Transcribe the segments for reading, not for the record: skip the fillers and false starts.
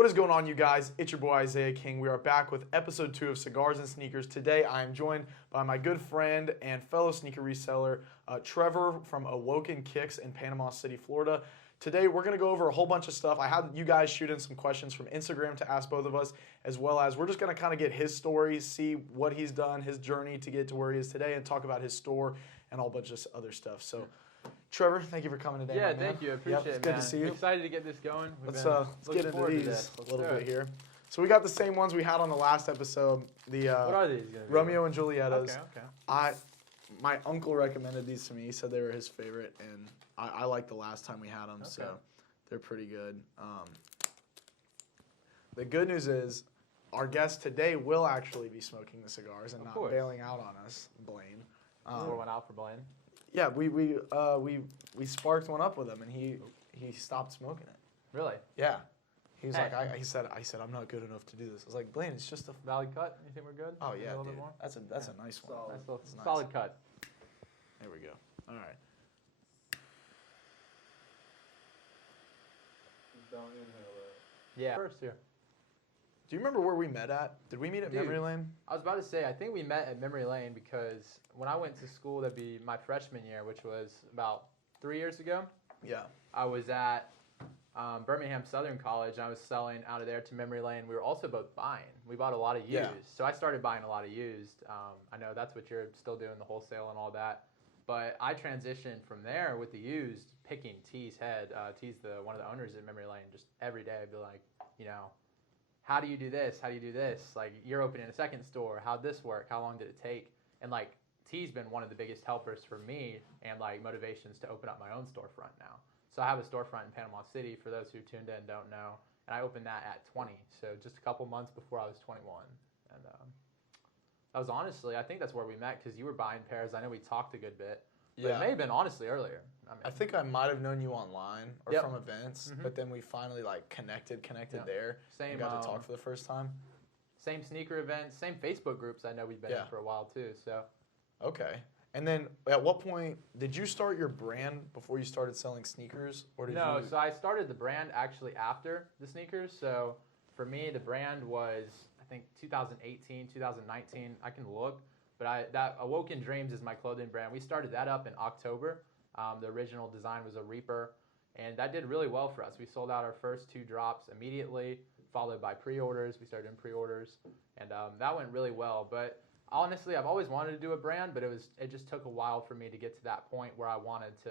What is going on, you guys? It's your boy Isaiah King. We are back with episode 2 of Cigars and Sneakers. Today I am joined by my good friend and fellow sneaker reseller, Trevor from Awoken Kicks in Panama City, Florida. Today we're going to go over a whole bunch of stuff. I had you guys shoot in some questions from Instagram to ask both of us, as well as we're just going to kind of get his story, see what he's done, his journey to get to where he is today, and talk about his store and a whole bunch of other stuff. So, Trevor, thank you for coming today. Yeah, thank you. I appreciate it, It's good to see you. I'm excited to get this going. Let's get into these a little bit here. So we got the same ones we had on the last episode. The what are these gonna be? Romeo and Julieta's. Okay. My uncle recommended these to me. He said they were his favorite, and I liked the last time we had them, so they're pretty good. The good news is our guest today will actually be smoking the cigars and not bailing out on us, Blaine. Pour one out for Blaine. Yeah, we sparked one up with him, and he stopped smoking it. Really? Yeah. He was like, I said, I'm not good enough to do this. I was like, Blaine, it's just a Valley cut. You think we're good? Oh yeah, a little dude. bit more? That's a nice one. Solid cut. There we go. All right. Don't inhale it. Yeah. First here. Do you remember where we met at? Did we meet at Memory Lane? I was about to say, I think we met at Memory Lane because when I went to school, that'd be my freshman year, which was about 3 years ago. Yeah. I was at Birmingham Southern College, and I was selling out of there to Memory Lane. We were also both buying. We bought a lot of used. Yeah. So I started buying a lot of used. I know that's what you're still doing, the wholesale and all that. But I transitioned from there with the used, picking T's head. T's one of the owners at Memory Lane. Just every day I'd be like, how do you do this? How do you do this? Like, you're opening a second store. How'd this work? How long did it take? And like, T's been one of the biggest helpers for me and like motivations to open up my own storefront now. So I have a storefront in Panama City, for those who tuned in and don't know. And I opened that at 20, so just a couple months before I was 21. And that was honestly, I think that's where we met, because you were buying pairs. I know we talked a good bit. But it may have been honestly earlier. I think I might have known you online or from events, but then we finally like connected there. Same. And got to talk for the first time. Same sneaker events, same Facebook groups. I know we've been in for a while too. So. Okay. And then at what point did you start your brand before you started selling sneakers, or did No, you? so I started the brand actually after the sneakers. So for me, the brand was, I think, 2018, 2019. I can look. But that Awoken Dreams is my clothing brand. We started that up in October. The original design was a Reaper, and that did really well for us. We sold out our first 2 drops immediately, followed by pre-orders. We started doing pre-orders, and that went really well. But honestly, I've always wanted to do a brand, but it just took a while for me to get to that point where I wanted to,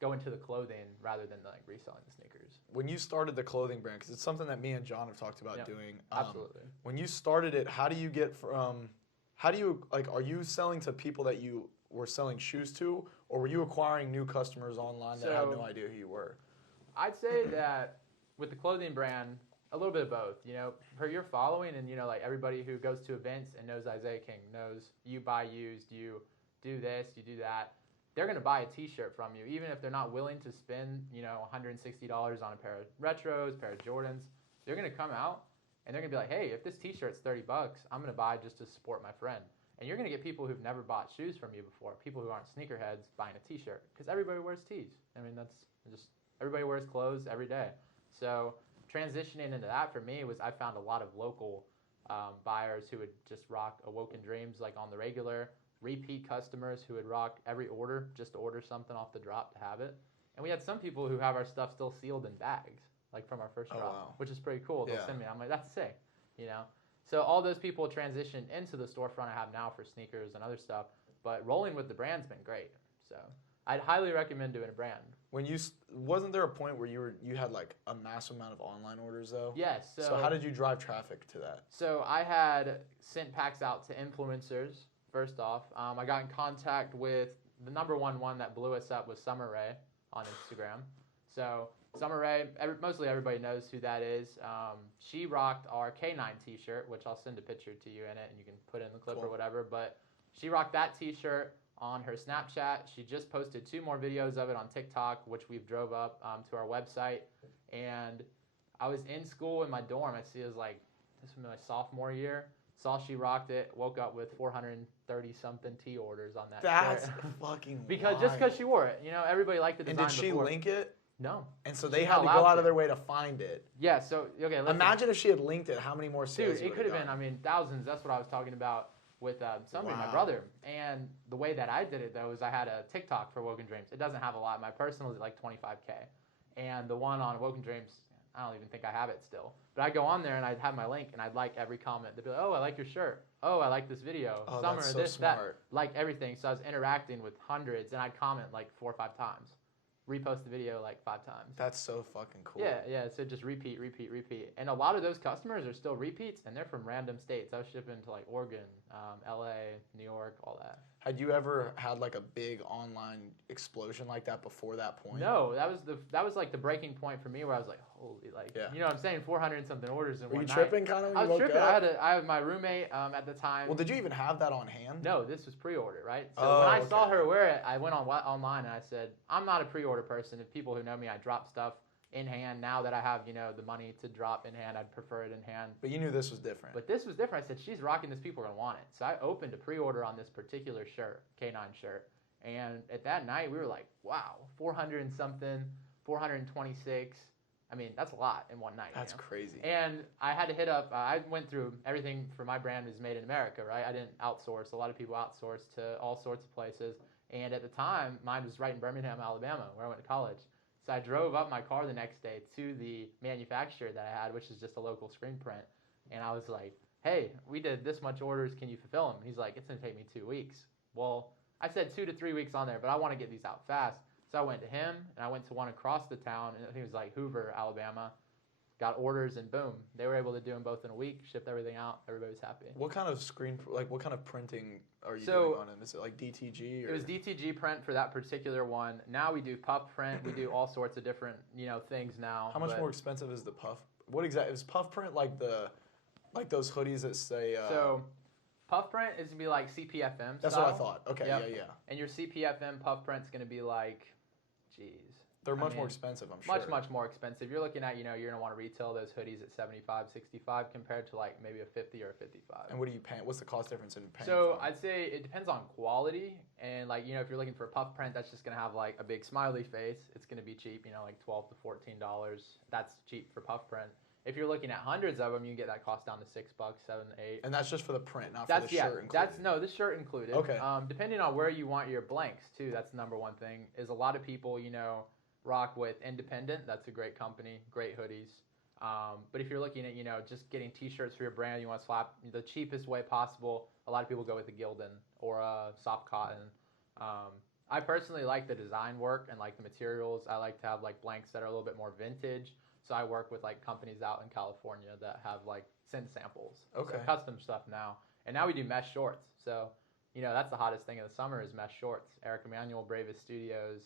go into the clothing rather than like reselling the sneakers. When you started the clothing brand, because it's something that me and John have talked about doing. Absolutely. When you started it, how do you get from? How do you, are you selling to people that you were selling shoes to, or were you acquiring new customers online that had no idea who you were? I'd say that with the clothing brand, a little bit of both. For your following and, like everybody who goes to events and knows Isaiah King, knows you buy used, you do this, you do that, they're going to buy a t-shirt from you, even if they're not willing to spend, $160 on a pair of retros, pair of Jordans. They're going to come out. And they're going to be like, hey, if this t-shirt's $30, I'm going to buy just to support my friend. And you're going to get people who've never bought shoes from you before, people who aren't sneakerheads buying a t-shirt, because everybody wears tees. I mean, that's just, everybody wears clothes every day. So transitioning into that for me was, I found a lot of local buyers who would just rock Awoken Dreams like on the regular, repeat customers who would rock every order just to order something off the drop to have it. And we had some people who have our stuff still sealed in bags, like from our first drop, which is pretty cool. They'll send me. I'm like, that's sick, So all those people transitioned into the storefront I have now for sneakers and other stuff. But rolling with the brand's been great. So I'd highly recommend doing a brand. Wasn't there a point where you had like a massive amount of online orders though? Yes. So how did you drive traffic to that? So I had sent packs out to influencers. First off, I got in contact with the number one that blew us up was Summer Rae on Instagram. So Summer Rae, mostly everybody knows who that is. She rocked our K9 t-shirt, which I'll send a picture to you in it, and you can put in the clip or whatever. But she rocked that t-shirt on her Snapchat. She just posted 2 more videos of it on TikTok, which we've drove up to our website. And I was in school in my dorm. I see it was like, this was my sophomore year. Saw she rocked it, woke up with 430-something T orders on that That's shirt. fucking Just wild. because she wore it. Everybody liked the design And did she before. link it? No. And so they She's had not to go allowed out of to. their way to find it. Yeah, so, okay, listen. Imagine if she had linked it, how many more sales Dude, it could have been, gotten? thousands. That's what I was talking about with somebody, my Wow. brother. And the way that I did it, though, is I had a TikTok for Woken Dreams. It doesn't have a lot. My personal is like 25K. And the one on Woken Dreams, I don't even think I have it still. But I'd go on there and I'd have my link and I'd like every comment. They'd be like, oh, I like your shirt. Oh, I like this video. Oh, Summer, that's so this, smart. that. Like everything. So I was interacting with hundreds and I'd comment like 4 or 5 times. Repost the video like 5 times. That's so fucking cool. Yeah. So just repeat. And a lot of those customers are still repeats, and they're from random states. I was shipping to like Oregon, LA, New York, all that. Had you ever had like a big online explosion like that before that point? No, that was like the breaking point for me where I was like, holy, like, Yeah. you know what I'm saying, 400 and something orders in Were one you night. tripping kind of when I you was woke tripping. up? I had my roommate at the time. Well, did you even have that on hand? No, this was pre-order, right? So Oh, when I saw okay. her wear it, I went online and I said, I'm not a pre-order person. If people who know me, I drop stuff in hand. Now that I have, the money to drop in hand, I'd prefer it in hand. But you knew this was different. But this was different. I said, she's rocking this. People are going to want it. So I opened a pre-order on this particular shirt, K9 shirt. And at that night, we were like, wow, 400 and something, 426. I mean, that's a lot in one night. That's crazy. And I had to hit up, I went through everything for my brand is made in America, right? I didn't outsource. A lot of people outsource to all sorts of places. And at the time, mine was right in Birmingham, Alabama, where I went to college. So I drove up my car the next day to the manufacturer that I had, which is just a local screen print. And I was like, hey, we did this much orders. Can you fulfill them? He's like, it's going to take me 2 weeks. Well, I said 2 to 3 weeks on there, but I want to get these out fast. So I went to him, and I went to one across the town, and I think it was like Hoover, Alabama. Got orders, and boom. They were able to do them both in a week, shipped everything out. Everybody was happy. What kind of what kind of printing are you So, doing on them? Is it like DTG? Or? It was DTG print for that particular one. Now we do puff print. We do all sorts of different, things now. How much more expensive is the puff? What exactly is puff print like those hoodies that say? So, puff print is gonna be like CPFM. That's style. what I thought. Okay, Yep. yeah. And your CPFM puff print's gonna be like, They're much more expensive, I'm sure. Much more expensive. You're looking at, you're gonna want to retail those hoodies at 75, 65 compared to like maybe a 50 or a 55. And what are you paying? What's the cost difference in paying? So for I'd say it depends on quality, and like if you're looking for a puff print, that's just gonna have like a big smiley face. It's gonna be cheap, like $12 to $14. That's cheap for puff print. If you're looking at hundreds of them, you can get that cost down to $6, $7, $8. And that's just for the print, not for the shirt included. The shirt included. Okay. Depending on where you want your blanks too, that's the number one thing. Is a lot of people rock with Independent. That's a great company, great hoodies. But if you're looking at just getting T-shirts for your brand, you want to slap the cheapest way possible. A lot of people go with a Gildan or a soft cotton. I personally like the design work and like the materials. I like to have like blanks that are a little bit more vintage. So I work with like companies out in California that have like send samples. Okay. So custom stuff now. And now we do mesh shorts. So, that's the hottest thing of the summer is mesh shorts. Eric Emanuel, Bravest Studios.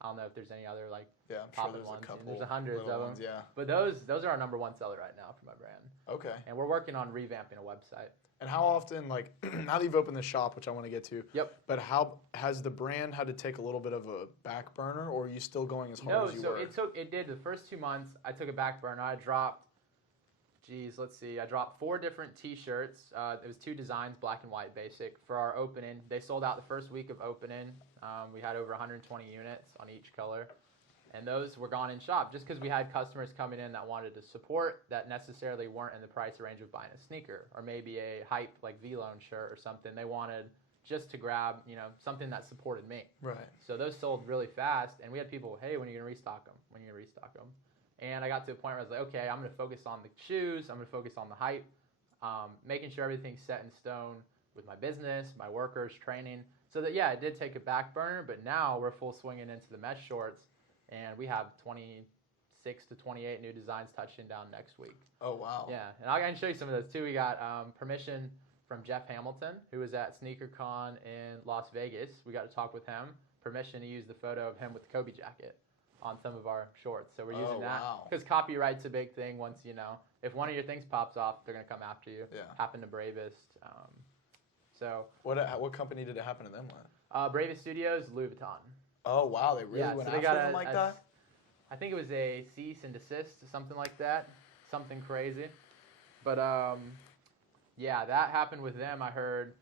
I don't know if there's any other like I'm sure poppin' there's ones. a couple. There's hundreds of them. Ones, yeah. But those are our number one seller right now for my brand. Okay. And we're working on revamping a website. And how often, like, now that you've opened the shop, which I want to get to, Yep. but how has the brand had to take a little bit of a back burner, or are you still going as hard as you were? It did the first 2 months. I took a back burner. I dropped, I dropped 4 different T-shirts. It was 2 designs, black and white basic, for our opening. They sold out the first week of opening. We had over 120 units on each color. And those were gone in shop just because we had customers coming in that wanted to support that necessarily weren't in the price range of buying a sneaker or maybe a hype like V-Lone shirt or something. They wanted just to grab, something that supported me. Right. So those sold really fast, and we had people, hey, when are you going to restock them? When are you going to restock them? And I got to a point where I was like, okay, I'm going to focus on the shoes. I'm going to focus on the hype, making sure everything's set in stone with my business, my workers, training. So that, it did take a back burner, but now we're full swinging into the mesh shorts. And we have 26 to 28 new designs touching down next week. Oh, wow. Yeah, and I can show you some of those too. We got permission from Jeff Hamilton, who was at SneakerCon in Las Vegas. We got to talk with him. Permission to use the photo of him with the Kobe jacket on some of our shorts. So we're using that. Because copyright's a big thing once, if one of your things pops off, they're going to come after you. Yeah. Happened to Bravest. What company did it happen to them with? Bravest Studios, Louis Vuitton. Oh, wow. They really went after them like that? I think it was a cease and desist or something like that. Something crazy. But, that happened with them. I heard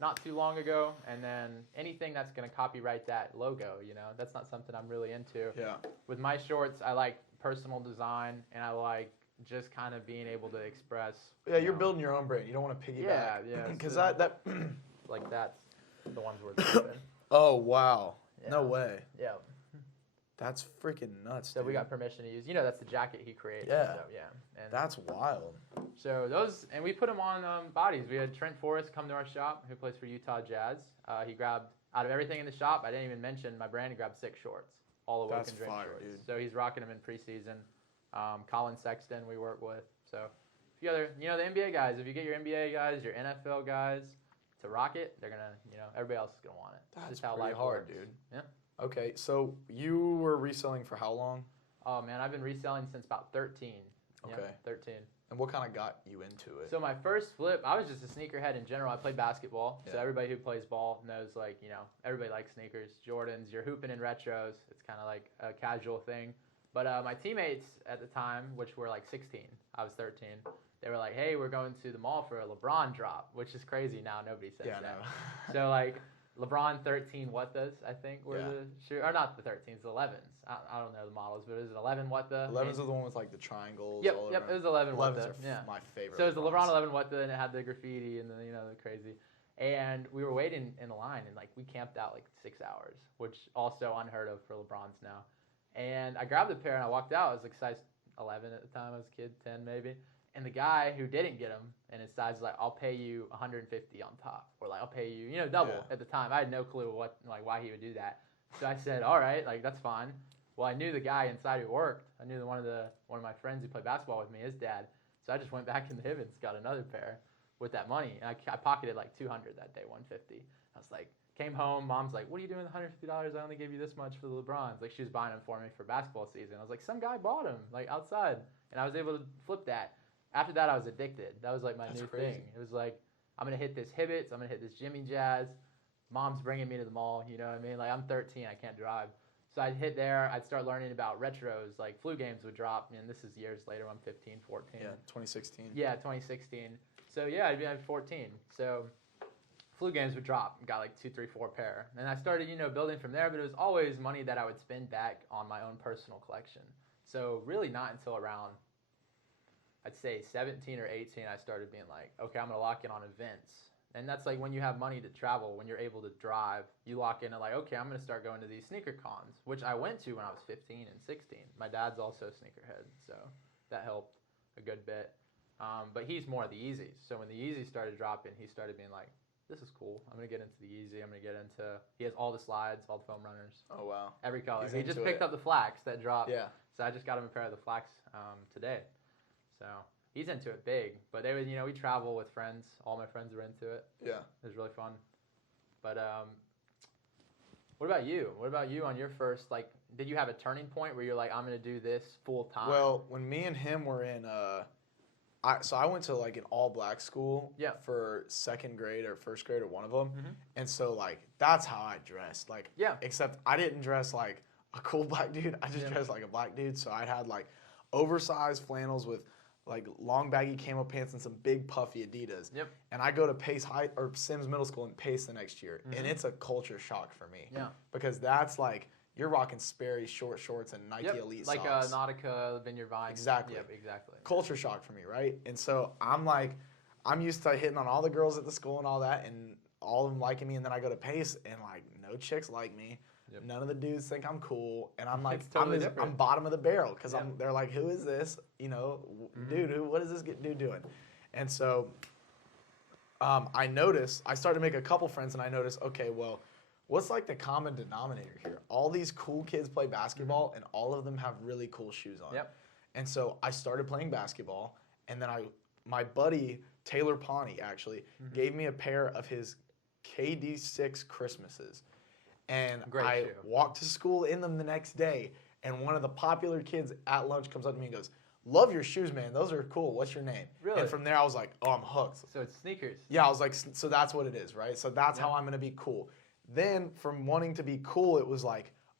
not too long ago, and then anything that's going to copyright that logo, that's not something I'm really into. Yeah. With my shorts, I like personal design, and I like just kind of being able to express. Yeah, you're building your own brand. You don't want to piggyback. Yeah. Because So that. like that's the ones we're keeping. Oh wow! Yeah. No way. Yeah. That's freaking nuts. So dude. we got permission to use. That's the jacket he created. Yeah. So, yeah. And That's wild. so those, and we put them on bodies. We had Trent Forrest come to our shop, who plays for Utah Jazz. He grabbed, out of everything in the shop, I didn't even mention my brand, he grabbed 6 shorts. All the That's Woken Drink fire, shorts. dude. So he's rocking them in preseason. Colin Sexton we work with. So a few other, the NBA guys, if you get your NBA guys, your NFL guys to rock it, they're going to, everybody else is going to want it. That's just how pretty life hard, works. dude. Yeah. Okay, so you were reselling for how long? Oh, man, I've been reselling since about 13. Okay. Yeah, 13. And what kind of got you into it? So my first flip, I was just a sneakerhead in general. I played basketball, so Yeah. everybody who plays ball knows, everybody likes sneakers. Jordans, you're hooping in retros. It's kind of like a casual thing. But my teammates at the time, which were like 16, I was 13, they were like, hey, we're going to the mall for a LeBron drop, which is crazy now. Nobody says that. No. So, LeBron 13 Whattas, I think, were the shoe, or not the 13s, the 11s. I don't know the models, but is it 11 Whatta? 11s are the one with like the triangles. Yep, all yep, around. it was 11 11s Whatta. are my favorite. So it was the LeBron 11 Whatta, and it had the graffiti and the crazy. And we were waiting in a line, and we camped out 6 hours, which also unheard of for LeBrons now. And I grabbed a pair and I walked out. I was size 11 at the time. I was a kid, 10 maybe. And the guy who didn't get them, and his size was like, I'll pay you 150 on top, or I'll pay you, double. Yeah. At the time, I had no clue why he would do that. So I said, all right, that's fine. Well, I knew the guy inside who worked. I knew one of my friends who played basketball with me, his dad. So I just went back in the Hibbins, got another pair with that money, and I pocketed 200 that day, 150. I was like, came home, mom's like, what are you doing with $150? I only gave you this much for the LeBrons. She was buying them for me for basketball season. I was like, some guy bought them, outside, and I was able to flip that. After that, I was addicted. That was my That's new crazy. thing. It was I'm gonna hit this Hibbits, I'm gonna hit this Jimmy Jazz. Mom's bringing me to the mall, you know what I mean? I'm 13, I can't drive. So I'd hit there, I'd start learning about retros, flu games would drop, and this is years later, I'm 15, 14. Yeah, 2016. Yeah, 2016. So yeah, I'd be 14. So flu games would drop, got 2, 3, 4 pair. And I started, building from there, but it was always money that I would spend back on my own personal collection. So really not until around, I'd say 17 or 18, I started being okay, I'm going to lock in on events. And that's when you have money to travel, when you're able to drive, you lock in and okay, I'm going to start going to these sneaker cons, which I went to when I was 15 and 16. My dad's also a sneakerhead, so that helped a good bit. But he's more of the Yeezys. So when the Yeezys started dropping, he started being this is cool. I'm going to get into the Yeezy. I'm going to get into, he has all the slides, all the foam runners. Oh, wow. Every color. He's He just into picked it. up the Flax that dropped. Yeah. So I just got him a pair of the Flax today. So he's into it big. But they would, we travel with friends. All my friends were into it. Yeah. It was really fun. But what about you? What about you on your first, did you have a turning point where you're I'm going to do this full time? Well, when me and him were in, I went to an all-black school for second grade or first grade or one of them. Mhm. And so that's how I dressed. Yeah. Except I didn't dress like a cool black dude. I just dressed like a black dude. So I had oversized flannels with long baggy camo pants and some big puffy Adidas. Yep. And I go to Pace High or Sims Middle School in Pace the next year. Mhm. And it's a culture shock for me. Yeah. Because that's you're rocking Sperry short shorts and Nike Elite socks. Nautica, Vineyard Vines. Exactly. Yep, exactly. Culture shock for me, right? And so I'm used to hitting on all the girls at the school and all that, and all of them liking me, and then I go to Pace, and no chicks like me. Yep. None of the dudes think I'm cool, and I'm It's totally different. I'm bottom of the barrel because Yep. they're who is this? Dude, what is this dude doing? And so I noticed, I started to make a couple friends, and I noticed, okay, well, what's the common denominator here? All these cool kids play basketball, and all of them have really cool shoes on. Yep. And so I started playing basketball, and then my buddy Taylor Pawnee actually gave me a pair of his KD6 Christmases, and Great I shoe. walked to school in them the next day. And one of the popular kids at lunch comes up to me and goes, "Love your shoes, man. Those are cool. What's your name?" Really? And from there, I was like, "Oh, I'm hooked." So it's sneakers. Yeah, I was like, so that's what it is, right? So that's how I'm gonna be cool. Then from wanting to be cool, it was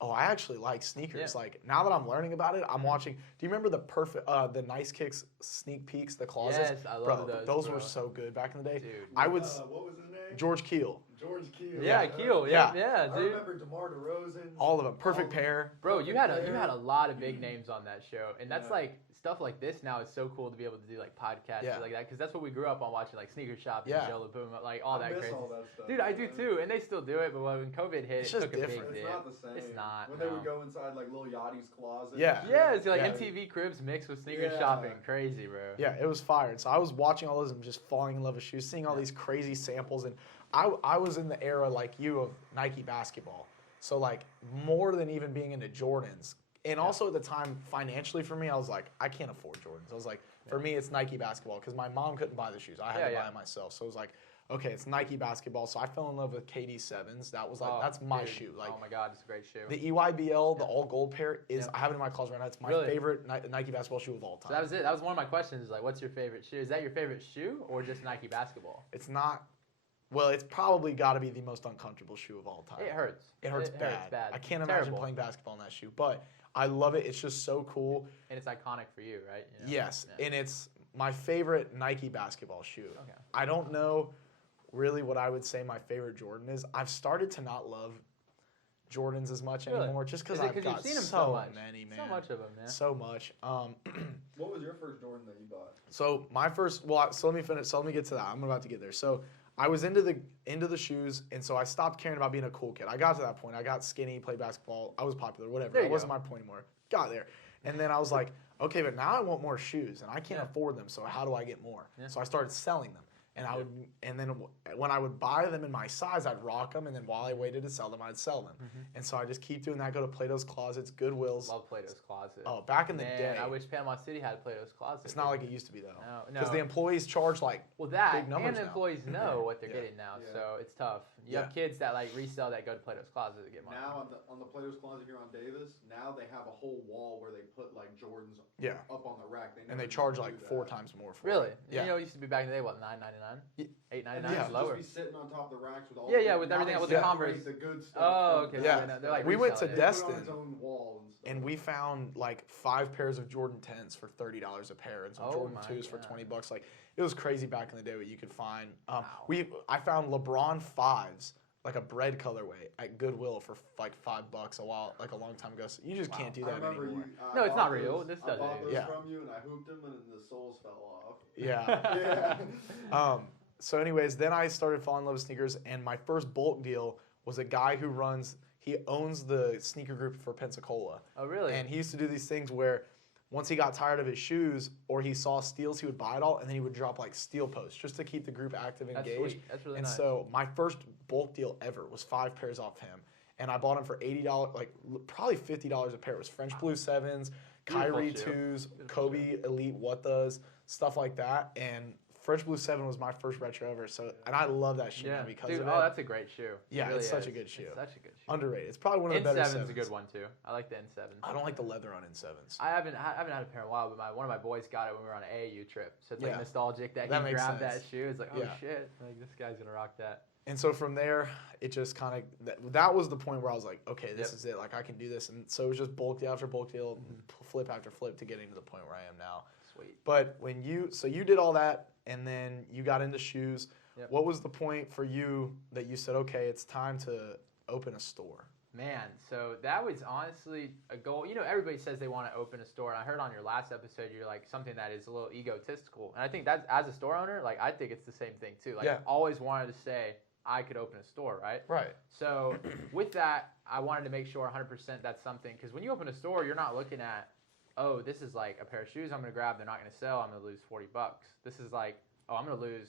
oh, I actually like sneakers. Yeah. Like now that I'm learning about it, I'm watching. Do you remember the Nice Kicks sneak peeks, the closets? Yes, I love those. Those bro. were so good back in the day. Dude. I would what was his name? George Keel, George Keel. Yeah, Keel. Yeah, Yeah. dude. I remember DeMar DeRozan. all of them, perfect All- pair. Bro, you had Perfect a pair. lot of big names on that show, and that's Yeah. like stuff like this now is so cool to be able to do like podcasts Yeah. like that because that's what we grew up on watching, like Sneaker Shop and Yeah. Joe LaBoom, like all I that miss crazy. all that stuff. Dude, I do man. too, and they still do it, but when COVID hit, It's it just took a different. big It's dip. not the same. It's not, When they no. would go inside like Lil Yachty's closet. Yeah. Yeah, it's like Yeah. MTV Cribs mixed with sneaker Yeah. shopping, crazy, bro. Yeah, it was fire. And so I was watching all those and just falling in love with shoes, seeing all these crazy samples. And I was in the era like you of Nike basketball. So like more than even being into Jordans. And also at the time, financially for me, I was like, I can't afford Jordans. I was like, for me, it's Nike basketball because my mom couldn't buy the shoes. I had to buy it myself. So it was like, okay, it's Nike basketball. So I fell in love with KD 7s. That was like, that's my dude. shoe. Like Oh my god, it's a great shoe. the EYBL, the all gold pair is, Yeah. I have it in my closet right now. It's my Really? favorite Nike basketball shoe of all So time. that was it. That was one of my questions. Like, what's your favorite shoe? Is that your favorite shoe or just Nike basketball? It's not. Well, it's probably got to be the most uncomfortable shoe of all time. It hurts. It hurts bad. I can't imagine Terrible. playing basketball in that shoe, but I love it. It's just so cool. And it's iconic for you, right? You know? Yes, Yeah. and it's my favorite Nike basketball shoe. Okay. I don't know really what I would say my favorite Jordan is. I've started to not love Jordans as much Really? anymore, just because Is it I've 'cause got you've seen 'em so so much? many, man. So much of them, man. So much. What was your first Jordan that you bought? So my first, so let me finish. So let me get to that. I'm about to get there. So I was into the shoes, and so I stopped caring about being a cool kid. I got to that point. I got skinny, played basketball. I was popular, whatever. There That you wasn't go. my point anymore. Got there, and then I was like, okay, but now I want more shoes, and I can't Yeah. afford them. So how do I get more? Yeah. So I started selling them, and I would, and then when I would buy them in my size, I'd rock them, and then while I waited to sell them, I'd sell them. And so I just keep doing that. Go to Plato's Closets, Goodwills. Love Plato's Closet. Oh, back in the Man, day, I wish Panama City had Plato's Closet. it's not like it used to be though. No, Because no. the employees charge like. Well, that big numbers and the now. employees know what they're Yeah. getting now, Yeah. so it's tough. You have kids that like resell that go to Plato's Closet to get money. Now on the Plato's Closet here on Davis, now they have a whole wall where they put like Jordans Yeah. up on the rack. And never they used charge to like do 4 that. times more for Really? it. Yeah. You know, it used to be back in the day, what, $9.99, Y- $8.99, And Yeah. they used to lower. just be sitting on top of the racks with all. Yeah, the, yeah, with now everything they else, with the separate Converse. the good stuff. Oh, from okay. the Yeah. bad They're stuff. like We went to reselling it. They put it on Destin. its own wall and stuff. And we found like 5 pairs of Jordan 10s for $30 a pair, and some Oh Jordan my 2s for God. $20. Like it was crazy back in the day what you could find. Wow. I found LeBron 5s, like a bread colorway at Goodwill for like $5 a long time ago. So you just can't do I that remember anymore. No, it's bought not real. those- This I doesn't bought those Yeah. from you, and I hooped them, and the soles fell off. Yeah. Yeah. So, anyways, then I started falling in love with sneakers, and my first bulk deal was a guy who owns the sneaker group for Pensacola. Oh, really? And he used to do these things where once he got tired of his shoes or he saw steals, he would buy it all, and then he would drop like steal posts just to keep the group active and That's engaged. sweet. That's really And nice. so my first bulk deal ever was 5 pairs off him. And I bought them for $80, like probably $50 a pair. It was French Blue 7s, Beautiful Kyrie shoe. 2s, Beautiful Kobe Elite What Does, stuff like that. And French Blue 7 was my first retro ever. So, and I love that shoe yeah. now because Dude, of it. oh, that's a great shoe. Yeah, It really it's such a is. good shoe. It's such a good shoe. Underrated. It's probably one of the better N7's 7s. a good one too. I like the N7. I don't like the leather on N7s. I haven't had a pair in a while, but one of my boys got it when we were on an AAU trip. So it's like Yeah. nostalgic that That he makes grabbed sense. that shoe. It's like, oh Yeah. shit, like this guy's gonna rock that. And so from there, it just kind of that was the point where I was like, okay, this Yep. is it. Like I can do this. And so it was just bulk deal after bulk deal, flip after flip to getting to the point where I am now. Sweet. But so you did all that, and then you got into shoes. Yep. What was the point for you that you said, okay, it's time to open a store? Man, so that was honestly a goal. You know, everybody says they want to open a store, and I heard on your last episode you're like something that is a little egotistical, and I think that's as a store owner, like I think it's the same thing too. Like Yeah. I've always wanted to say I could open a store, right? Right. So with that, I wanted to make sure 100% that's something, because when you open a store, you're not looking at, oh, this is like a pair of shoes I'm going to grab, they're not going to sell, I'm going to lose $40. This is like, oh, I'm going to lose,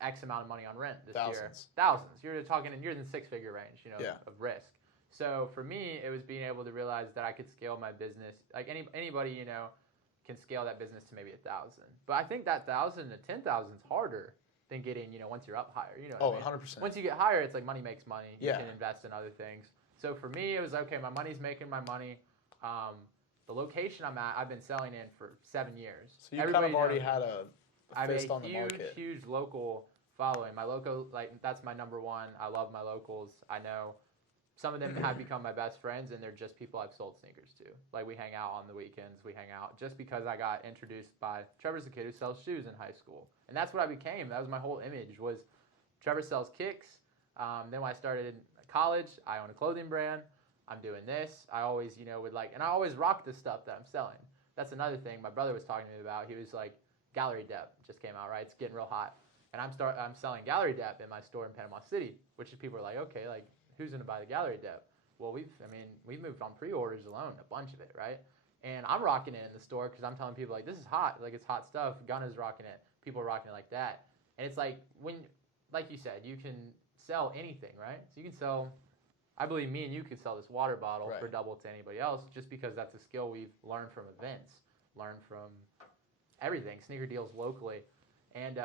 X amount of money on rent this year. Thousands. You're talking, you're in the 6-figure range, Yeah. of risk. So for me, it was being able to realize that I could scale my business. Like anybody, can scale that business to maybe 1,000. But I think that 1,000 to 10,000 is harder than getting, once you're up higher. You know what I mean? 100%. Once you get higher, it's like money makes money. Yeah. You can invest in other things. So for me, it was okay. My money's making my money. The location I'm at, I've been selling in for 7 years. So you Everybody kind of already knows had a I have fist a on the market. huge local following. My local, that's my number one. I love my locals. I know some of them have become my best friends, and they're just people I've sold sneakers to. Like, we hang out on the weekends. We hang out just because I got introduced by Trevor's the kid who sells shoes in high school. And that's what I became. That was my whole image was Trevor sells kicks. Then when I started in college, I own a clothing brand. I'm doing this. I always, and I always rock the stuff that I'm selling. That's another thing my brother was talking to me about. He was like, Gallery Dep just came out, right? It's getting real hot. And I'm selling Gallery Dep in my store in Panama City, which is people are like, okay, like, who's going to buy the Gallery Dep? Well, we've moved on pre-orders alone, a bunch of it, right? And I'm rocking it in the store because I'm telling people, like, this is hot. Like, it's hot stuff. Gunna's rocking it. People are rocking it like that. And it's like, like you said, you can sell anything, right? So you can sell, I believe me and you could sell this water bottle for double to anybody else just because that's a skill we've learned from events, learned from everything, sneaker deals locally. And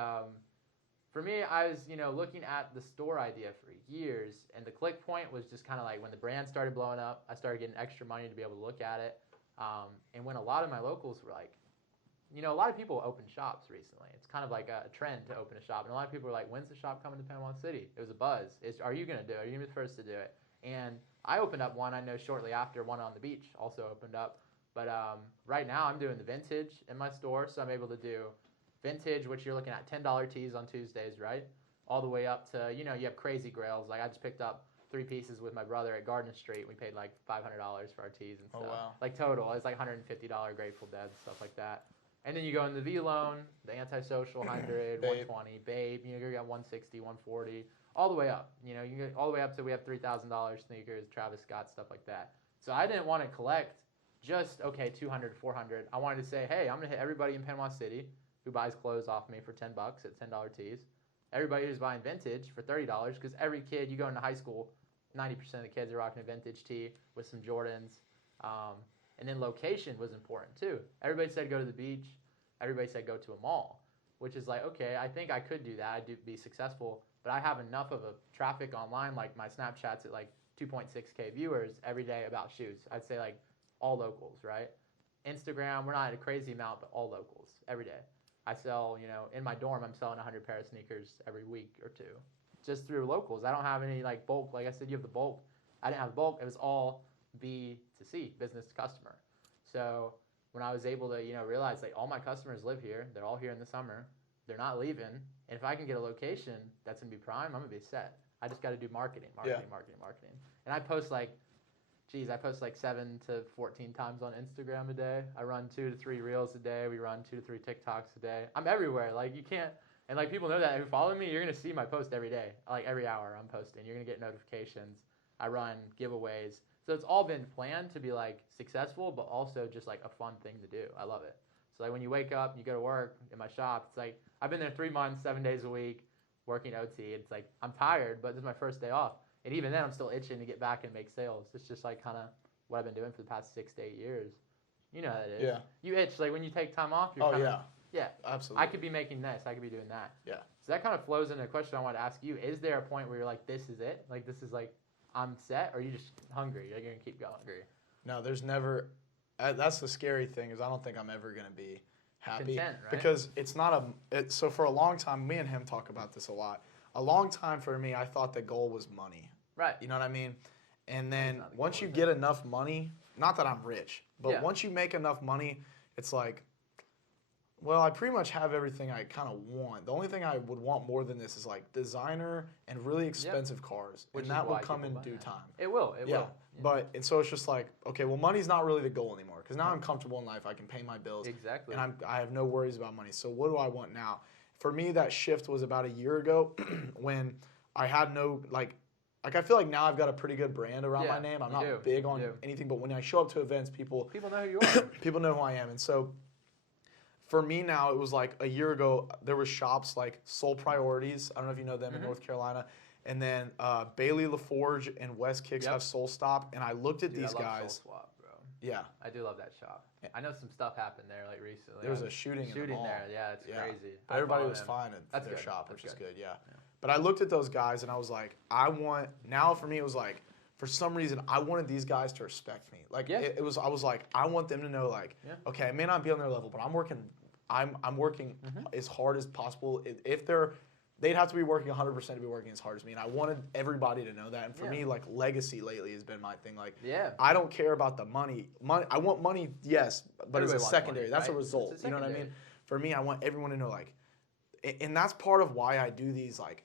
for me, I was, looking at the store idea for years, and the click point was just kind of like when the brand started blowing up, I started getting extra money to be able to look at it. And when a lot of my locals were like, a lot of people open shops recently. It's kind of like a trend to open a shop. And a lot of people are like, when's the shop coming to Panama City? It was a buzz. Are you going to do it? Are you going to be the first to do it? And I opened up one, I know shortly after, one on the beach also opened up. But right now I'm doing the vintage in my store, so I'm able to do vintage, which you're looking at $10 tees on Tuesdays, right? All the way up to, you have crazy grails. Like I just picked up 3 pieces with my brother at Garden Street. We paid like $500 for our tees and stuff. Oh, wow. Like total, it's like $150 Grateful Dead, stuff like that. And then you go in the V-Loan, the Antisocial 100, 120, Babe, you got 160, 140, all the way up. You get all the way up to we have $3,000 sneakers, Travis Scott, stuff like that. So I didn't want to collect just, okay, 200, 400. I wanted to say, hey, I'm going to hit everybody in Panama City who buys clothes off me for $10 at $10 tees. Everybody who's buying vintage for $30, because every kid, you go into high school, 90% of the kids are rocking a vintage tee with some Jordans. And then location was important too. Everybody said go to the beach. Everybody said go to a mall, which is like, okay, I think I could do that. I'd be successful, but I have enough of a traffic online, like my Snapchat's at like 2.6K viewers every day about shoes. I'd say like all locals, right? Instagram, we're not at a crazy amount, but all locals every day. I sell, in my dorm, I'm selling 100 pair of sneakers every week or two just through locals. I don't have any like bulk. Like I said, you have the bulk. I didn't have the bulk. It was all B2C, business to customer. So when I was able to, realize like all my customers live here, they're all here in the summer, they're not leaving, and if I can get a location that's gonna be prime, I'm gonna be set. I just got to do marketing. And I post like 7 to 14 times on Instagram a day. I run 2 to 3 reels a day. We run 2 to 3 TikToks a day. I'm everywhere. Like you can't, and like people know that who follow me, you're gonna see my post every day. Like every hour I'm posting. You're gonna get notifications. I run giveaways. So it's all been planned to be like successful, but also just like a fun thing to do. I love it. So like when you wake up and you go to work in my shop, it's like I've been there 3 months, 7 days a week, working OT. It's like I'm tired, but this is my first day off. And even then I'm still itching to get back and make sales. It's just like kind of what I've been doing for the past 6 to 8 years. You know how it is. Yeah. You itch like when you take time off. You're yeah. Absolutely. I could be making this. I could be doing that. Yeah. So that kind of flows into a question I want to ask you. Is there a point where you're like, this is it? Like this is like I'm set, or are you just hungry? You're going to keep going hungry? No, there's never. That's the scary thing is I don't think I'm ever going to be happy. Content, right? Because it's not so for a long time, me and him talk about this a lot. A long time for me, I thought the goal was money. Right. You know what I mean? And then once you get enough money, not that I'm rich, but once you make enough money, it's like, well, I pretty much have everything I kind of want. The only thing I would want more than this is like designer and really expensive cars. Which and that will come in due time. It will. It will. Yeah. And so it's just like, okay, well, money's not really the goal anymore because now I'm comfortable in life. I can pay my bills. Exactly. And I have no worries about money. So what do I want now? For me, that shift was about a year ago when I had no, like I feel like now I've got a pretty good brand around my name. I'm not big on anything, but when I show up to events, people know who you are. People know who I am. And so for me now, it was like a year ago, there was shops like Soul Priorities. I don't know if you know them in North Carolina. And then Bailey LaForge and West Kicks have Soul Stop. And I looked at these I love guys. Soul Swap, bro. Yeah. I do love that shop. I know some stuff happened there like recently. There was a shooting in the mall. there. Yeah, it's crazy. But everybody was fine at their shop, which is good. Yeah. But I looked at those guys and I was like, now for me, it was like, for some reason, I wanted these guys to respect me. Like, I was like, I want them to know, like, okay, I may not be on their level, but I'm working as hard as possible. If they're they'd have to be working 100% to be working as hard as me. And I wanted everybody to know that. And for Yeah. me, like, legacy lately has been my thing. Like, Yeah. I don't care about the money. I want money, yes, but Everybody it's a wants secondary. money, That's a right? result. It's a You know what I secondary. mean? For me, I want everyone to know, like, and that's part of why I do these, like,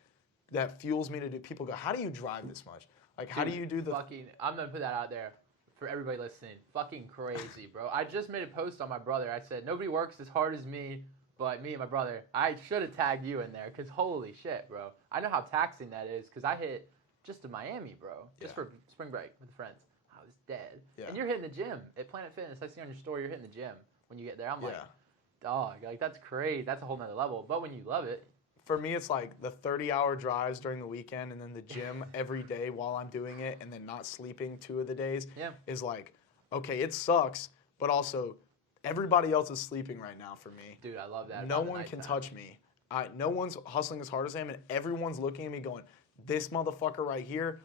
that fuels me to do. People go, how do you drive this much? Like, how do Dude, you do the... fucking? I'm gonna put that out there for everybody listening. Fucking crazy, bro. I just made a post on my brother. I said nobody works as hard as me, but me and my brother. I should have tagged you in there, cause holy shit, bro. I know how taxing that is, cause I hit just to Miami, bro, just Yeah. for spring break with friends. I was dead. Yeah. And you're hitting the gym at Planet Fitness. I see on your story you're hitting the gym when you get there. I'm like, Yeah. dog, like that's crazy. That's a whole nother level. But when you love it, For me, it's like the 30-hour drives during the weekend and then the gym every day while I'm doing it and then not sleeping 2 of the days yeah. is like, okay, it sucks, but also everybody else is sleeping right now for me. Dude, I love that. No about the one can nighttime. touch me. No one's hustling as hard as I am, and everyone's looking at me going, this motherfucker right here,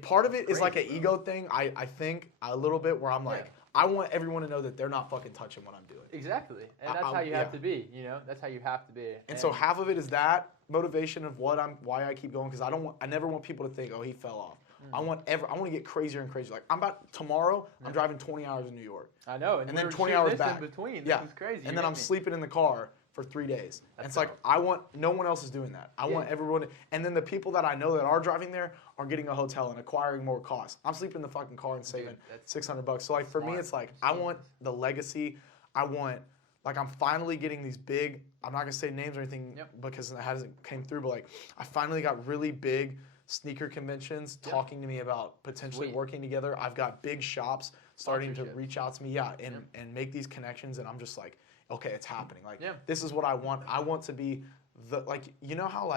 part of it is like an Crazy, ego thing, I think, a little bit, where I'm like, Yeah. I want everyone to know that they're not fucking touching what I'm doing. Exactly, and that's how you have to be. You know, that's how you have to be. And so half of it is that motivation of why I keep going, because I never want people to think, oh, he fell off. I want to get crazier and crazier. Like tomorrow, I'm driving 20 hours in New York. I know, and we then were 20 shooting hours this back. in between. Yeah. That was crazy. And then I'm sleeping in the car for 3 days. And That's it's like, dope. no one else is doing that. I want everyone to, and then the people that I know that are driving there are getting a hotel and acquiring more costs. I'm sleeping in the fucking car and saving that's $600. So like for me, smart. it's like, I want the legacy. I'm finally getting these big, I'm not gonna say names or anything because it hasn't came through, but like I finally got really big sneaker conventions talking to me about potentially Sweet. working together. I've got big shops starting to Sponsorships. reach out to me, and make these connections, and I'm just like, okay, it's happening. Like, Yeah. this is what I want. I want to be you know how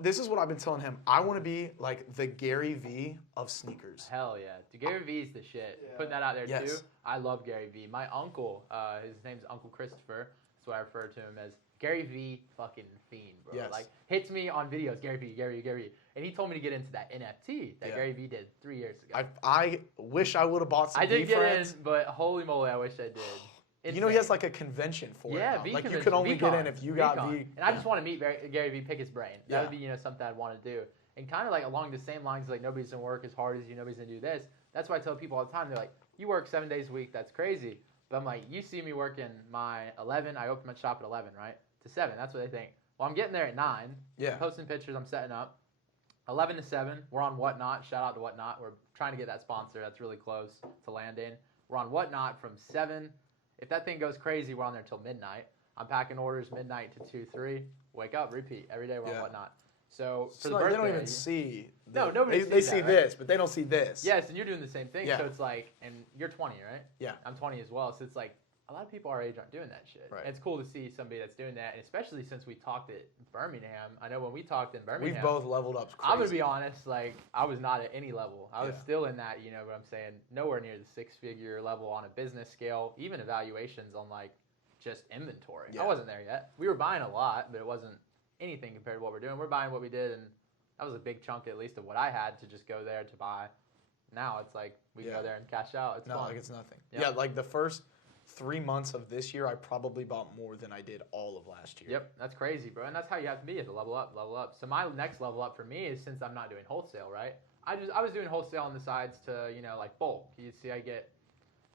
this is what I've been telling him. I want to be like the Gary V of sneakers. Hell yeah. Dude, Gary V's the shit. Yeah. Putting that out there Yes. too. I love Gary V. My uncle, his name's Uncle Christopher. That's what I refer to him as. Gary V fucking fiend, bro. Yes. Like, hits me on videos, Gary V. And he told me to get into that NFT that Yeah. Gary V did 3 years ago. I wish I would have bought some I did V get friends. in, but holy moly, I wish I did. You know he has like a convention for it. Yeah, now. V Like you convention, can only get in VCon, if you got VCon. V. And I just want to meet Gary V, pick his brain. That Yeah. would be something I'd want to do. And kind of like along the same lines, like nobody's gonna work as hard as you. Nobody's gonna do this. That's why I tell people all the time. They're like, you work 7 days a week. That's crazy. But I'm like, you see me working my 11. I open my shop at 11, right? To 7. That's what they think. Well, I'm getting there at 9. Yeah. I'm posting pictures. I'm setting up. 11 to 7. We're on Whatnot. Shout out to Whatnot. We're trying to get that sponsor. That's really close to landing. We're on Whatnot from 7. If that thing goes crazy, we're on there until midnight. I'm packing orders midnight to 2, 3. Wake up, repeat. Every day we're on Whatnot. So for the They birthday, don't even see. No, nobody They sees see that, right? this, but they don't see this. Yes, and you're doing the same thing. Yeah. So it's like, and you're 20, right? Yeah. I'm 20 as well. So it's like a lot of people our age aren't doing that shit. Right. And it's cool to see somebody that's doing that, and especially since we talked at Birmingham. I know when we talked in Birmingham, We've both leveled up. Crazy. I'm gonna be honest. Like I was not at any level. I was Yeah. still in that. You know what I'm saying? Nowhere near the 6-figure level on a business scale. Even evaluations on like just inventory. Yeah. I wasn't there yet. We were buying a lot, but it wasn't anything compared to what we're doing. We're buying what we did, and that was a big chunk at least of what I had to just go there to buy. Now it's like we can Yeah. go there and cash out. It's No, fun. like it's nothing. Yeah. Yeah, like the first 3 months of this year, I probably bought more than I did all of last year. Yep, that's crazy, bro. And that's how you have to be, is to level up, level up. So my next level up for me is, since I'm not doing wholesale, right? I was doing wholesale on the sides to, like bulk. You see, I get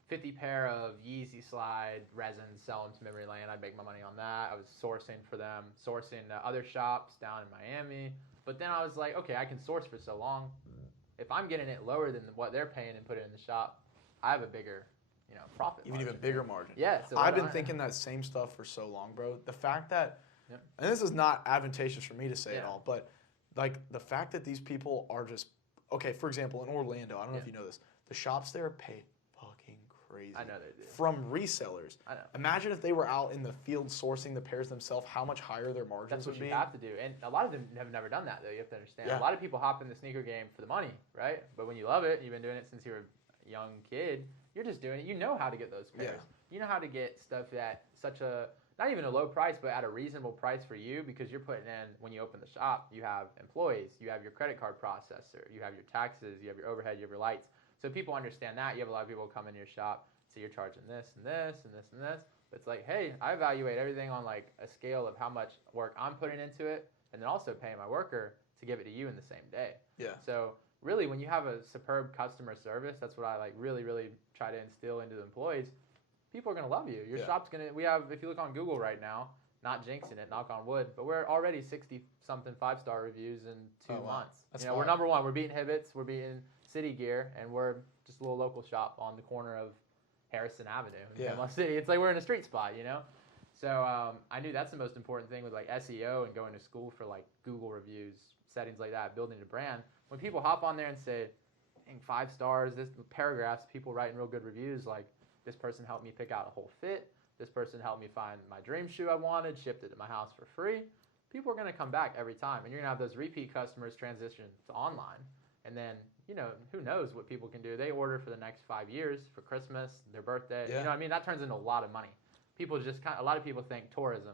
50 pair of Yeezy Slide resins, sell them to Memory Lane. I'd make my money on that. I was sourcing for them, sourcing other shops down in Miami. But then I was like, okay, I can source for so long. If I'm getting it lower than what they're paying and put it in the shop, I have a bigger, profit. Even margin. bigger margin. Yeah. So I've why been not? thinking that same stuff for so long, bro. The fact that, Yep. and this is not advantageous for me to say at Yeah. all, but like the fact that these people are just, okay, for example, in Orlando, I don't know if Yeah. you know this, the shops there pay fucking crazy. I know they do. From resellers. I know. Imagine if they were out in the field sourcing the pairs themselves, how much higher their margins That's what would you be. have to do. And a lot of them have never done that, though. You have to understand. Yeah. A lot of people hop in the sneaker game for the money, right? But when you love it, you've been doing it since you were a young kid, you're just doing it. You know how to get those pairs. Yeah. You know how to get stuff at such a, not even a low price, but at a reasonable price for you, because you're putting in, when you open the shop, you have employees, you have your credit card processor, you have your taxes, you have your overhead, you have your lights. So people understand that. You have a lot of people come in your shop, so you're charging this and this and this and this. It's like, hey, I evaluate everything on like a scale of how much work I'm putting into it, and then also paying my worker to give it to you in the same day. Yeah. So really, when you have a superb customer service, that's what I like really, really try to instill into the employees. People are gonna love you. Your shop's gonna. We have, if you look on Google right now, not jinxing it, knock on wood, but we're already 60-something 5-star reviews in 2 months. That's we're number one. We're beating Hibbett's, we're beating City Gear, and we're just a little local shop on the corner of Harrison Avenue in Panama City. It's like we're in a street spot, So I knew that's the most important thing with like SEO and going to school for like Google reviews, settings like that, building a brand. When people hop on there and say, dang, 5 stars, this paragraphs, people writing real good reviews like, this person helped me pick out a whole fit. This person helped me find my dream shoe I wanted, shipped it to my house for free. People are going to come back every time, and you're going to have those repeat customers transition to online. And then, who knows what people can do. They order for the next 5 years, for Christmas, their birthday. Yeah. You know what I mean? That turns into a lot of money. People just a lot of people think tourism,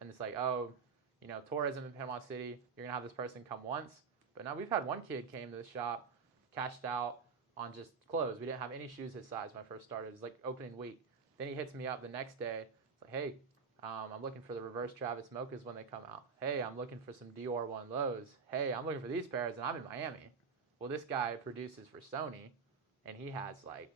and it's like, oh, tourism in Panama City, you're going to have this person come once. But now we've had one kid came to the shop, cashed out on just clothes. We didn't have any shoes his size when I first started. It was like opening week. Then he hits me up the next day. It's like, hey, I'm looking for the reverse Travis Mochas when they come out. Hey, I'm looking for some Dior 1 Lows. Hey, I'm looking for these pairs, and I'm in Miami. Well, this guy produces for Sony, and he has like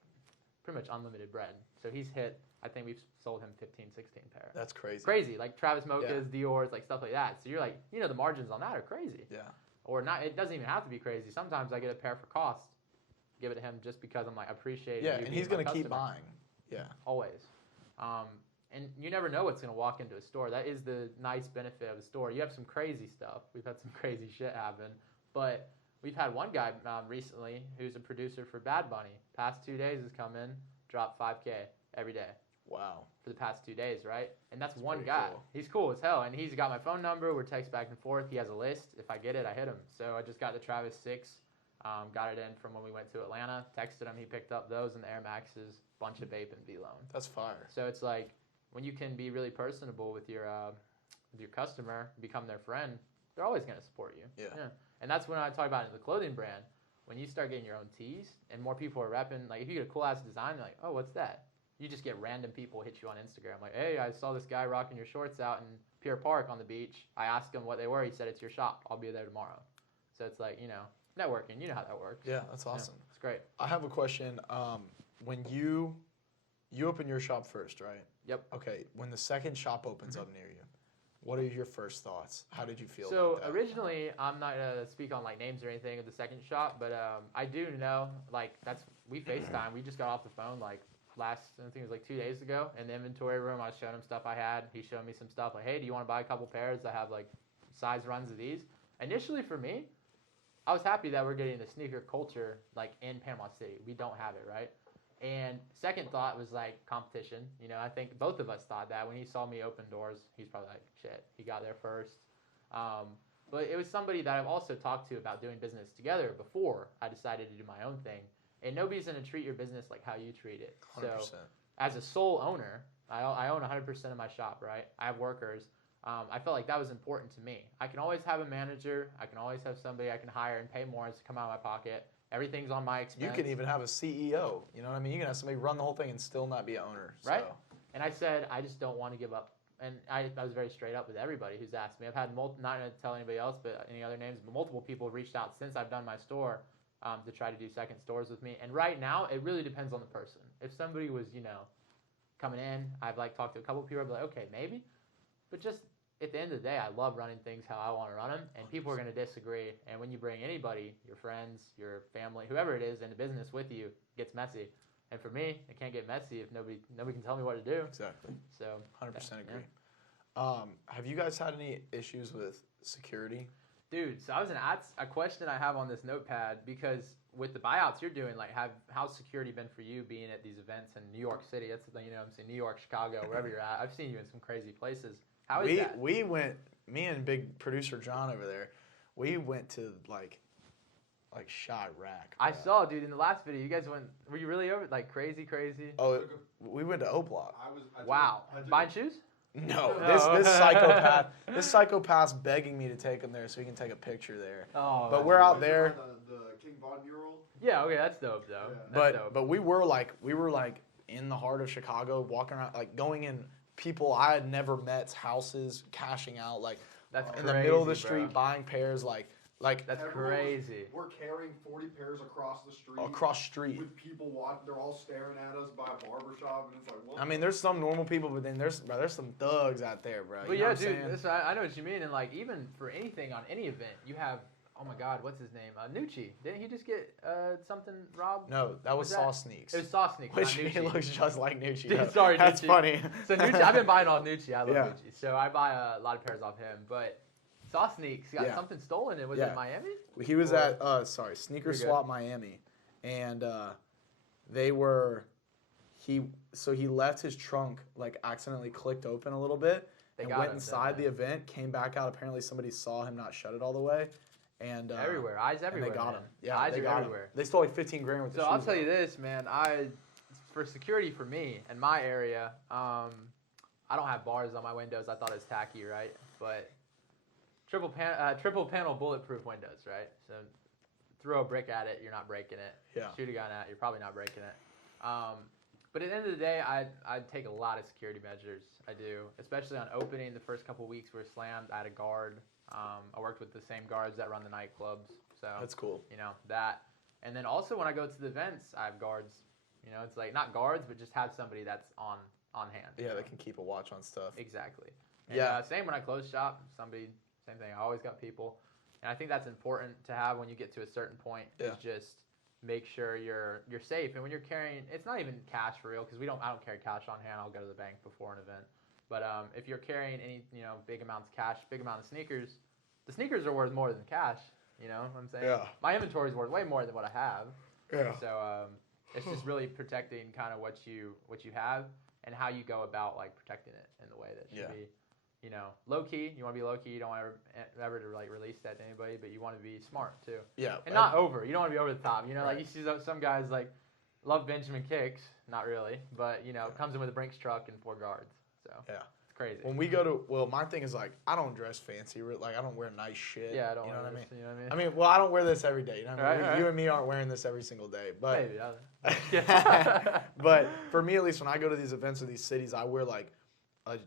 pretty much unlimited bread. So he's hit, I think we've sold him 15, 16 pairs. That's crazy. Crazy, like Travis Mochas, Dior's, like stuff like that. So you're like, the margins on that are crazy. Yeah. Or not, it doesn't even have to be crazy. Sometimes I get a pair for cost, give it to him just because I'm like, appreciate it. Yeah, and he's going to keep buying. Yeah. Always. And you never know what's going to walk into a store. That is the nice benefit of a store. You have some crazy stuff. We've had some crazy shit happen. But we've had one guy recently who's a producer for Bad Bunny. Past 2 days has come in, dropped $5K every day. Wow. For the past 2 days, right? And that's one guy. Cool. He's cool as hell. And he's got my phone number. We're text back and forth. He has a list. If I get it, I hit him. So I just got the Travis 6. Got it in from when we went to Atlanta. Texted him. He picked up those and the Air Maxes. Bunch of vape and V-Loan. That's fire. So it's like when you can be really personable with your customer, become their friend, they're always going to support you. Yeah. And that's when I talk about it in the clothing brand. When you start getting your own tees and more people are repping, like if you get a cool ass design, they're like, oh, what's that? You just get random people hit you on Instagram. Like, hey, I saw this guy rocking your shorts out in Pier Park on the beach. I asked him what they were. He said, it's your shop. I'll be there tomorrow. So it's like, networking. You know how that works. Yeah, that's awesome. Yeah, it's great. I have a question. When you open your shop first, right? Yep. Okay, when the second shop opens up near you, what are your first thoughts? How did you feel So about that? originally, I'm not going to speak on like names or anything of the second shop, but I do know, like, we FaceTime. We just got off the phone like I think it was like 2 days ago in the inventory room. I was showing him stuff I had. He showed me some stuff like, hey, do you want to buy a couple pairs? I have like size runs of these. Initially for me, I was happy that we're getting the sneaker culture like in Panama City. We don't have it, right? And second thought was like competition. I think both of us thought that when he saw me open doors, he's probably like, shit, he got there first. But it was somebody that I've also talked to about doing business together before I decided to do my own thing. And nobody's going to treat your business like how you treat it. 100%. So as a sole owner, I own 100% of my shop, right? I have workers. I felt like that was important to me. I can always have a manager. I can always have somebody I can hire and pay more to come out of my pocket. Everything's on my expense. You can even have a CEO. You know what I mean? You can have somebody run the whole thing and still not be an owner. Right. So. And I said, I just don't want to give up. And I was very straight up with everybody who's asked me. I've had, not going to tell anybody else, but any other names, but multiple people reached out since I've done my store to try to do second stores with me. And right now, it really depends on the person. If somebody was, coming in, I've like talked to a couple of people, I'd be like, okay, maybe. But just at the end of the day, I love running things how I want to run them, and people are going to disagree. And when you bring anybody, your friends, your family, whoever it is, into business with you, it gets messy. And for me, it can't get messy if nobody can tell me what to do. Exactly. So 100% agree. Yeah. Have you guys had any issues with security? Dude, so that's a question I have on this notepad, because with the buyouts you're doing, like, how's security been for you being at these events in New York City? That's the thing, I'm saying, New York, Chicago, wherever you're at. I've seen you in some crazy places. How is that? We went, me and big producer John over there, we went to like Chirac. I saw, dude, in the last video, you guys were you really over, like, crazy? Oh, we went to O Block. Wow. Buying shoes? No, Oh. this psychopath's begging me to take him there so we can take a picture there. Oh, but we're out there. The King Von mural. Yeah, okay, that's dope though. Yeah. That's dope. But we were like in the heart of Chicago, walking around, like going in people I had never met's houses cashing out like That's in the middle of the crazy, street bro. buying pairs like That's Everyone's- crazy. We're carrying 40 pairs across the street. across street. With people watching, they're all staring at us by a barbershop, and it's like, what? I mean, there's some normal people, but then there's some thugs out there, bro. But You know yeah, what I'm dude, saying? this, I know what you mean. And like even for anything on any event, you have oh my God, what's his name? Nucci. Didn't he just get something robbed? No, that was Was that- Sauce Sneaks. It was Sauce Sneaks, Which not he Nucci. looks just like Nucci. Dude, though. sorry, That's Nucci. funny. So Nucci, I've been buying off Nucci. I love Yeah. Nucci. So I buy a lot of pairs off him. But Sauce Sneaks got Yeah. something stolen. And was Yeah. it Miami? He was Or- at Sneaker Pretty good. Swap Miami, and they were he left his trunk like accidentally clicked open a little bit They and got went him, inside didn't the event, came back out. Apparently somebody saw him not shut it all the way, and Everywhere. Eyes and everywhere. they got man. him. Yeah, Eyes they are got everywhere. him. They stole like 15 grand worth of So shoes. I'll tell you though. this, man. For security for me and my area, I don't have bars on my windows. I thought it was tacky, right? But triple panel bulletproof windows, right? So throw a brick at it, you're not breaking it. Yeah. Shoot a gun at it, you're probably not breaking it. But at the end of the day, I take a lot of security measures. I do, especially on opening. The first couple weeks were slammed. I had a guard. I worked with the same guards that run the nightclubs. So That's cool. you know that. And then also when I go to the events, I have guards. You know, it's like not guards, but just have somebody that's on hand. Yeah, they can keep a watch on stuff. Exactly. And, Yeah. same when I close shop. Same thing. I always got people, and I think that's important to have when you get to a certain point. Yeah. Is just make sure you're safe. And when you're carrying, it's not even cash for real because I don't carry cash on hand. I'll go to the bank before an event. But if you're carrying any big amounts of cash, big amount of sneakers, the sneakers are worth more than cash. You know what I'm saying? Yeah. My inventory is worth way more than what I have. Yeah. So it's just really protecting kind of what you have and how you go about like protecting it in the way that should Yeah. be, low key. You want to be low key. You don't want ever to like release that to anybody, but you want to be smart too, Yeah. and not over. You don't want to be over the top. Like you see some guys like love Benjamin kicks, not really, but comes in with a Brinks truck and 4 guards. So Yeah. it's crazy. When we my thing is like I don't dress fancy. Like I don't wear nice shit. Yeah, I don't. You know what I mean? You know what I mean? I mean, well, I don't wear this every day. You know what I mean? Right. You and me aren't wearing this every single day, but Maybe. Yeah. but for me at least, when I go to these events or these cities, I wear like a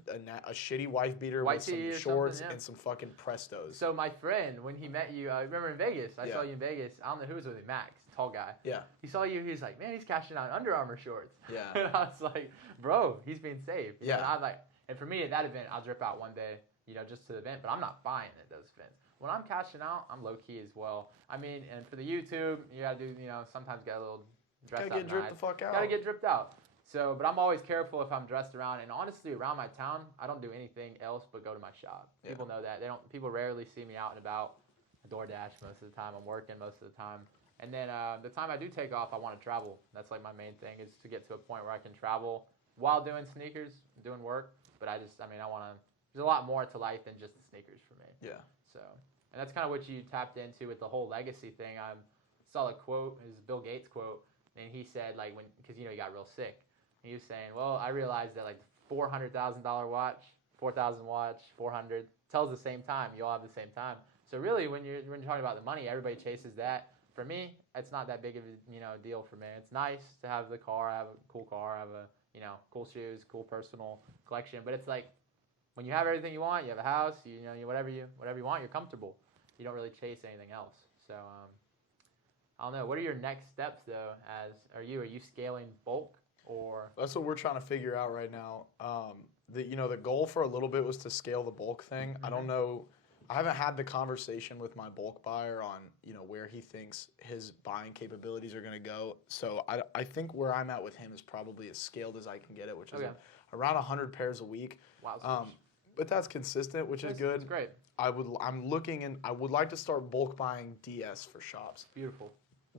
shitty wife beater White with some tee or shorts something, yeah. and some fucking Prestos. So my friend, when he met you, I remember in Vegas. I Yeah. saw you in Vegas. I don't know who was with you, Max, tall guy. Yeah, He saw you. He was like, "Man, he's cashing out Under Armour shorts." yeah, And I was like, "Bro, he's being safe." Yeah. And I'm like, and for me at that event, I'll drip out one day, just to the event, but I'm not buying at those events. When I'm cashing out, I'm low key as well. I mean, and for the YouTube, you gotta do, sometimes get a little dressed gotta up get dripped nice. the fuck out. Gotta get dripped out. So, but I'm always careful if I'm dressed around. And honestly, around my town, I don't do anything else but go to my shop. Yeah. People know that. People rarely see me out and about. I DoorDash most of the time. I'm working most of the time. And then the time I do take off, I want to travel. That's like my main thing is to get to a point where I can travel while doing sneakers, doing work. But I want to. There's a lot more to life than just the sneakers for me. yeah, So, and that's kind of what you tapped into with the whole legacy thing. I saw a quote, it was a Bill Gates quote, and he said because he got real sick. And he was saying, well, I realized that like $400,000 watch, 4,000 watch, 400 tells the same time. You all have the same time. So really, when you're talking about the money, everybody chases that. For me, it's not that big of a deal for me. It's nice to have the car, I have a cool car, I have a cool shoes, cool personal collection. But it's like when you have everything you want, you have a house, whatever you want, you're comfortable. You don't really chase anything else. So I don't know. What are your next steps though? Are you scaling bulk or? that's what we're trying to figure out right now. The goal for a little bit was to scale the bulk thing. I don't know. I haven't had the conversation with my bulk buyer on where he thinks his buying capabilities are going to go. So I think where I'm at with him is probably as scaled as I can get it, which is Okay. around 100 pairs a week. Wow. But that's consistent, which is good. That's great. I would like to start bulk buying DS for shops, Beautiful.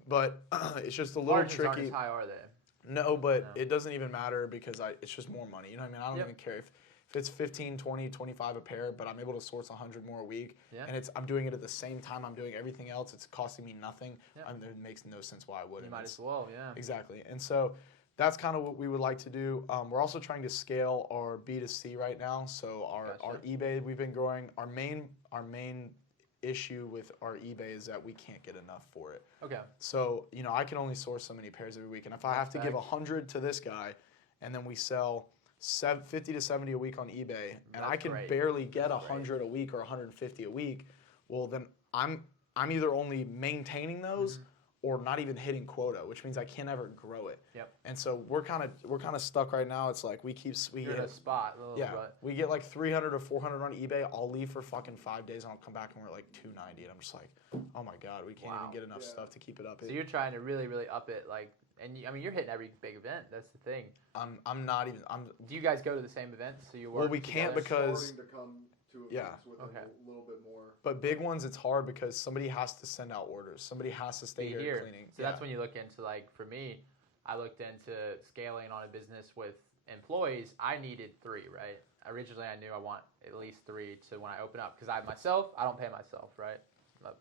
but it's just a little Margins aren't tricky. as high, are they? No, but No. it doesn't even matter because it's just more money. You know what I mean? I don't Yep. even care if it's 15, 20, 25 a pair, but I'm able to source 100 more a week. Yeah. And I'm doing it at the same time I'm doing everything else. It's costing me nothing. Yeah. I mean, it makes no sense why I wouldn't. You might It's- as well, yeah. Exactly. And so that's kind of what we would like to do. We're also trying to scale our B2C right now. So our Gotcha. eBay, we've been growing. Our main issue with our eBay is that we can't get enough for it. Okay. So, I can only source so many pairs every week. And if I have to give Facts. 100 to this guy and then we sell 50 to 70 a week on eBay, and That's I can great. barely get That's 100 a week or 150 a week, well then I'm either only maintaining those or not even hitting quota, which means I can't ever grow it. Yep. And so we're kind of stuck right now. It's like we You're in a spot a little bit. we get like 300 or 400 on eBay. I'll leave for fucking 5 days and I'll come back and we're like 290, and I'm just like, oh my god, we can't even get enough stuff to keep it up. So you're trying to really, really up it, like, and I mean, you're hitting every big event. That's the thing. I'm not even. Do you guys go to the same events? So you work. Well, we can't together? because Starting to come to events with a little bit more. But big ones, it's hard because somebody has to send out orders. Somebody has to stay here cleaning. So that's when you look into, like, for me, I looked into scaling on a business with employees. I needed 3, right? Originally, I knew I want at least 3 to when I open up, because I don't pay myself, right?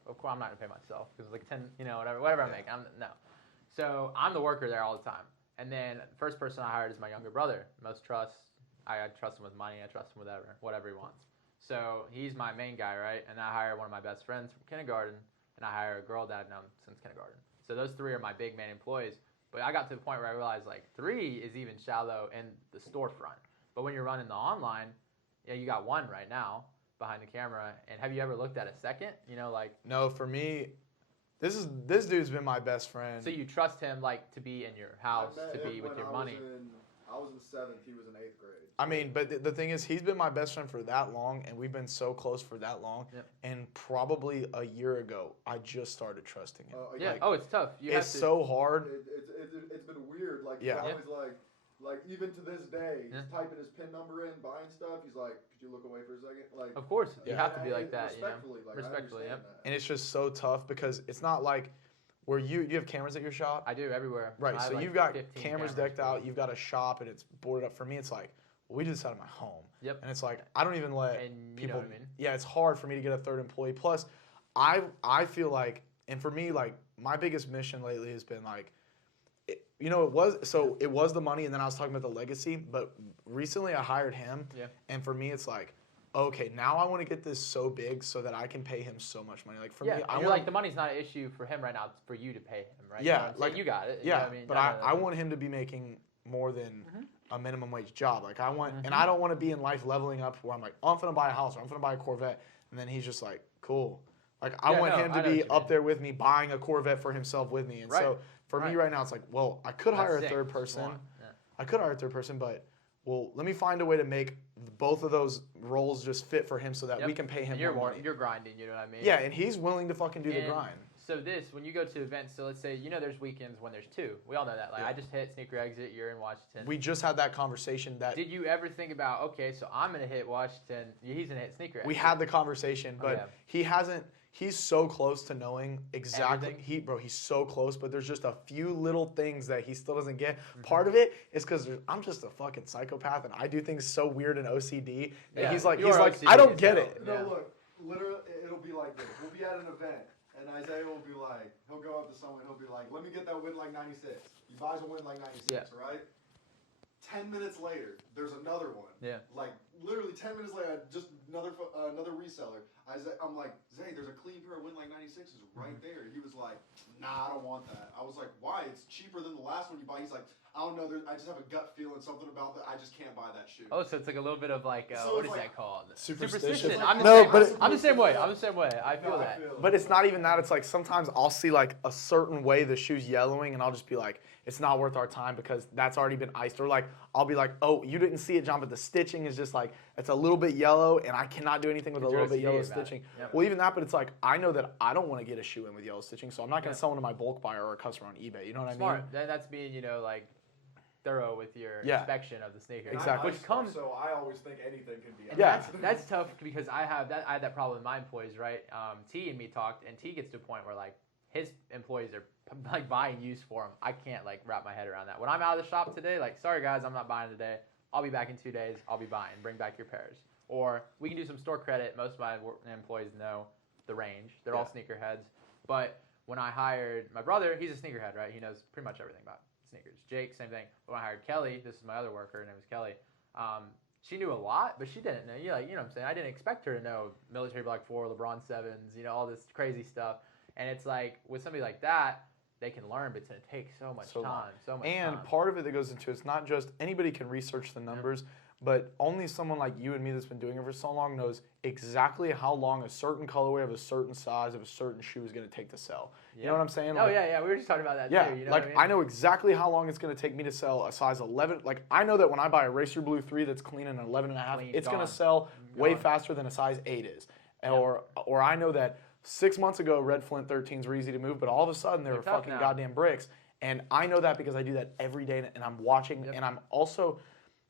Of course, I'm not gonna pay myself because like 10, whatever I make, no. So I'm the worker there all the time. And then the first person I hired is my younger brother. Most trust, I trust him with money. I trust him with whatever he wants. So he's my main guy, right? And I hire one of my best friends from kindergarten, and I hire a girl that I've known since kindergarten. So those 3 are my big main employees. But I got to the point where I realized like 3 is even shallow in the storefront. But when you're running the online, you got 1 right now behind the camera. And have you ever looked at a second? No, for me, this dude's been my best friend. So you trust him like to be in your house, to be with your money. I was in 7th, he was in 8th grade. I mean, but the thing is, he's been my best friend for that long, and we've been so close for that long. Yep. And probably a year ago, I just started trusting him. Yeah. Like, It's tough. It's so hard. It's been weird. Like, Yeah. he's always like even to this day, he's typing his PIN number in, buying stuff. He's like, could you look away for a second? Like, Of course, you Yeah. have to be like that. Respectfully, like, I Respectfully, understand yep. that. And it's just so tough because it's not like where you have cameras at your shop. I do everywhere. Right, I have so like you've got 15 cameras decked out, you've got a shop, and it's boarded up. For me, it's like, well, we do this out of my home. Yep. And it's like, I don't even let And you people. know what I mean? Yeah, it's hard for me to get a third employee. Plus, I feel like, and for me, like, my biggest mission lately has been like, it was the money, and then I was talking about the legacy, but recently I hired him, and for me, it's like, okay, now I want to get this so big so that I can pay him so much money. Like for me, I want like the money's not an issue for him right now. It's for you to pay him, right? Yeah, like you got it. Yeah, you know what I mean? but I want him to be making more than a minimum wage job. Like I want, and I don't want to be in life leveling up where I'm like, oh, I'm gonna buy a house or I'm gonna buy a Corvette, and then he's just like, cool. Like I want him to be up there with me, buying a Corvette for himself with me. And so for me right now, it's like, well, I could hire a third person. I could hire a third person, but well, let me find a way to make both of those roles just fit for him so that we can pay him more money. You're grinding, you know what I mean? Yeah, and he's willing to fucking do the grind. So when you go to events, so let's say, there's weekends when there's 2. We all know that. Like I just hit Sneaker Exit, you're in Washington. We just had that conversation that... Did you ever think about, okay, so I'm going to hit Washington, he's going to hit Sneaker Exit? We had the conversation, but he hasn't... He's so close to knowing exactly. He's so close, but there's just a few little things that he still doesn't get. Part of it is because I'm just a fucking psychopath, and I do things so weird and OCD. And he's like, I don't get it. No, look, literally, it'll be like this. We'll be at an event, and Isaiah will be like, he'll go up to someone, he'll be like, let me get that win like 96. He buys a win like 96, right? 10 minutes later, there's another one. Yeah. Like literally 10 minutes later, just another reseller. I'm like, Zay, there's a clean pair of Win like 96s right there. He was like, nah, I don't want that. I was like, why? It's cheaper than the last one you buy. He's like, I don't know. I just have a gut feeling something about that. I just can't buy that shoe. Oh, so it's like a little bit of like, what is that called? Superstition. I'm the same way. I feel that. But it's not even that. It's like sometimes I'll see like a certain way the shoe's yellowing, and I'll just be like, it's not worth our time because that's already been iced. Or like I'll be like, oh, you didn't see it, John, but the stitching is just like it's a little bit yellow, and I cannot do anything with a little bit yellow stitching. Yep. Well, even that, but it's like I know that I don't want to get a shoe in with yellow stitching, so I'm not going to sell one to my bulk buyer or a customer on eBay. You know what I mean? Smart. That's being like thorough with your inspection of the sneaker. Exactly. Which comes. So I always think anything can be. That's tough because I had that problem with my employees, right? T and me talked, and T gets to a point where like his employees are like buying used for him. I can't like wrap my head around that. When I'm out of the shop today, like, sorry guys, I'm not buying today. I'll be back in 2 days. I'll be buying. Bring back your pairs. Or we can do some store credit. Most of my employees know the range. They're all sneakerheads. But when I hired my brother, he's a sneakerhead, right? He knows pretty much everything about sneakers. Jake, same thing. But when I hired Kelly, this is my other worker, her name was Kelly. She knew a lot, but she didn't know. You know what I'm saying? I didn't expect her to know Military Block 4, LeBron 7s, all this crazy stuff. And it's like with somebody like that, they can learn, but it's going to take so much So long. time, so much And time. part of it that goes into it's not just anybody can research the numbers, but only someone like you and me that's been doing it for so long knows exactly how long a certain colorway of a certain size of a certain shoe is going to take to sell. You know what I'm saying? Oh, yeah, we were just talking about that Yeah, too. You know like what I mean? know exactly how long it's going to take me to sell a size 11. Like I know that when I buy a Racer Blue 3 that's clean and an 11 and a half, Clean, it's going gone. to sell way Gone. faster than a size 8 is. Or I know that 6 months ago Red Flint 13s were easy to move, but all of a sudden they were tough fucking now. goddamn bricks. And I know that because I do that every day and I'm watching and I'm also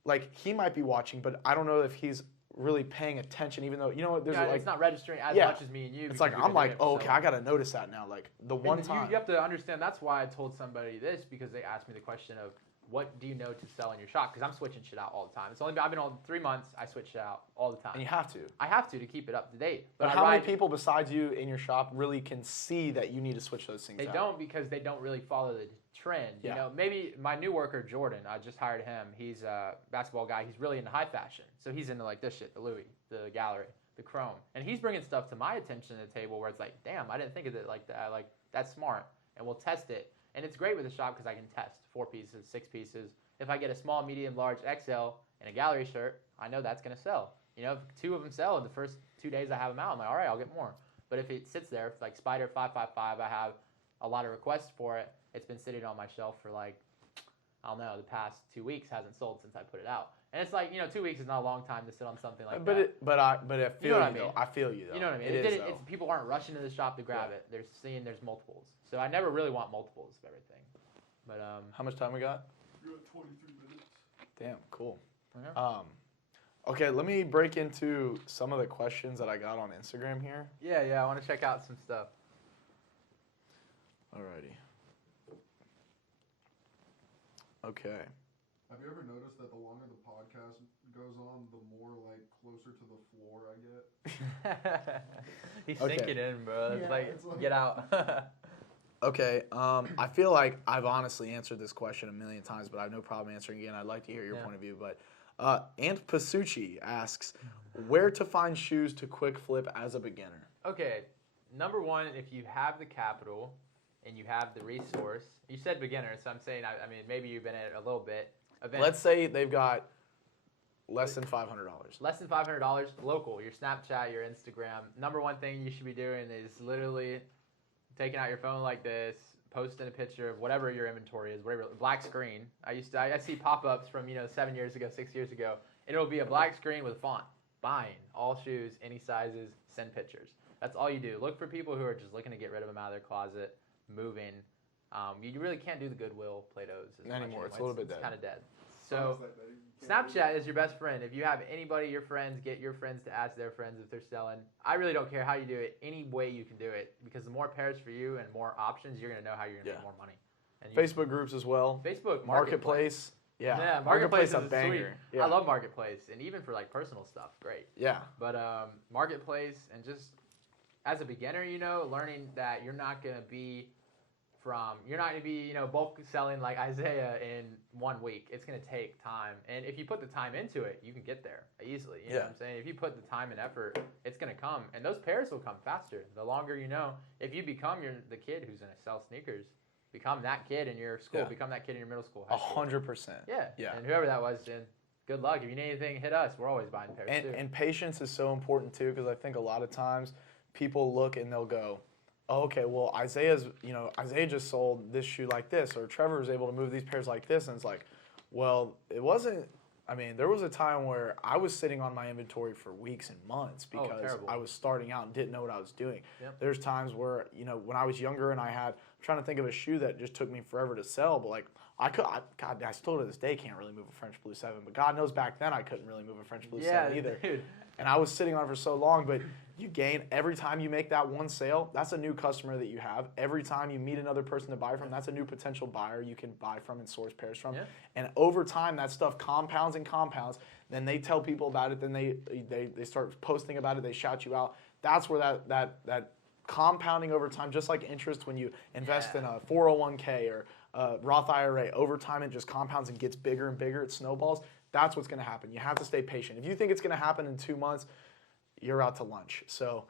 like he might be watching, but I don't know if he's really paying attention, even though, you know what, there's it's not registering as much as me and you. It's because like, we've I'm been like, doing it oh, for okay, so I got to notice that now. Like, the one and time. You have to understand, that's why I told somebody this, because they asked me the question of, what do you know to sell in your shop? Because I'm switching shit out all the time. I've been on 3 months, I switch shit out all the time. And you have to. I have to keep it up to date. But how many people besides you in your shop really can see that you need to switch those things out? They don't, because they don't really follow the trend. Yeah. You know, maybe my new worker, Jordan, I just hired him. He's a basketball guy. He's really into high fashion. So he's into like this shit, the Louis, the Gallery, the Chrome. And he's bringing stuff to my attention at the table where it's like, damn, I didn't think of it like that. Like, that's smart. And we'll test it. And it's great with the shop because I can test 4 pieces, 6 pieces. If I get a small, medium, large, XL and a gallery shirt, I know that's going to sell. You know, if 2 of them sell in the first 2 days I have them out, I'm like, all right, I'll get more. But if it sits there, like Spider 555, I have a lot of requests for it. It's been sitting on my shelf for like, I don't know, the past 2 weeks, hasn't sold since I put it out. And it's like, 2 weeks is not a long time to sit on something like that. But I feel what I you though. mean. I feel you though. You know what I mean? It's people aren't rushing to the shop to grab it. They're seeing there's multiples. So I never really want multiples of everything. But how much time we got? You're at 23 minutes. Damn, cool. Yeah. Okay, let me break into some of the questions that I got on Instagram here. Yeah, I want to check out some stuff. Alrighty. Okay. Have you ever noticed that the longer the podcast goes on, the more like closer to the floor I get? He's Okay. sinking in, bro. It's Yeah, like, it's like- get out. Okay, I feel like I've honestly answered this question a million times, but I have no problem answering again. I'd like to hear your point of view. But Ant Pasucci asks, where to find shoes to quick flip as a beginner? Okay, number one, if you have the capital and you have the resource, you said beginner, so I'm saying, I mean, maybe you've been at it a little bit. Let's say they've got less than $500. Less than $500, local, your Snapchat, your Instagram. Number one thing you should be doing is literally taking out your phone like this, posting a picture of whatever your inventory is, whatever, black screen. I see pop-ups from 7 years ago, 6 years ago, and it'll be a black screen with a font. Buying all shoes, any sizes, send pictures. That's all you do. Look for people who are just looking to get rid of them out of their closet, moving. You really can't do the Goodwill Play-Dohs as much Anymore. It's a anymore. little bit It's dead. kind of dead. So Snapchat is your best friend. If you have anybody, your friends, get your friends to ask their friends if they're selling. I really don't care how you do it, any way you can do it, because the more pairs for you and more options, you're going to know how you're going to make more money. And Facebook groups as well. Facebook Marketplace. Yeah, Marketplace a is banger. sweet. Yeah. I love Marketplace, and even for like personal stuff, great. Yeah. But Marketplace, and just as a beginner, learning that you're not going to be bulk selling like Isaiah in 1 week. It's going to take time. And if you put the time into it, you can get there easily. You know what I'm saying? If you put the time and effort, it's going to come. And those pairs will come faster. The longer you know. If you become the kid who's going to sell sneakers, become that kid in your school, become that kid in your middle school, high school. 100%. Yeah. And whoever that was, then good luck. If you need anything, hit us. We're always buying pairs too. And patience is so important too, because I think a lot of times people look and they'll go, oh, okay, well, Isaiah just sold this shoe like this, or Trevor was able to move these pairs like this, and it's like, well, it wasn't. I mean, there was a time where I was sitting on my inventory for weeks and months because I was starting out and didn't know what I was doing. Yep. There's times where, when I was younger and I'm trying to think of a shoe that just took me forever to sell, but like, I still to this day can't really move a French Blue 7, but God knows back then I couldn't really move a French Blue 7 either. Dude. And I was sitting on it for so long, but you gain every time you make that one sale, that's a new customer that you have. Every time you meet another person to buy from, that's a new potential buyer you can buy from and source pairs from. Yeah. And over time, that stuff compounds and compounds. Then they tell people about it. Then they start posting about it. They shout you out. That's where that compounding over time, just like interest when you invest in a 401k or a Roth IRA, over time it just compounds and gets bigger and bigger. It snowballs. That's what's going to happen. You have to stay patient. If you think it's going to happen in 2 months, you're out to lunch. So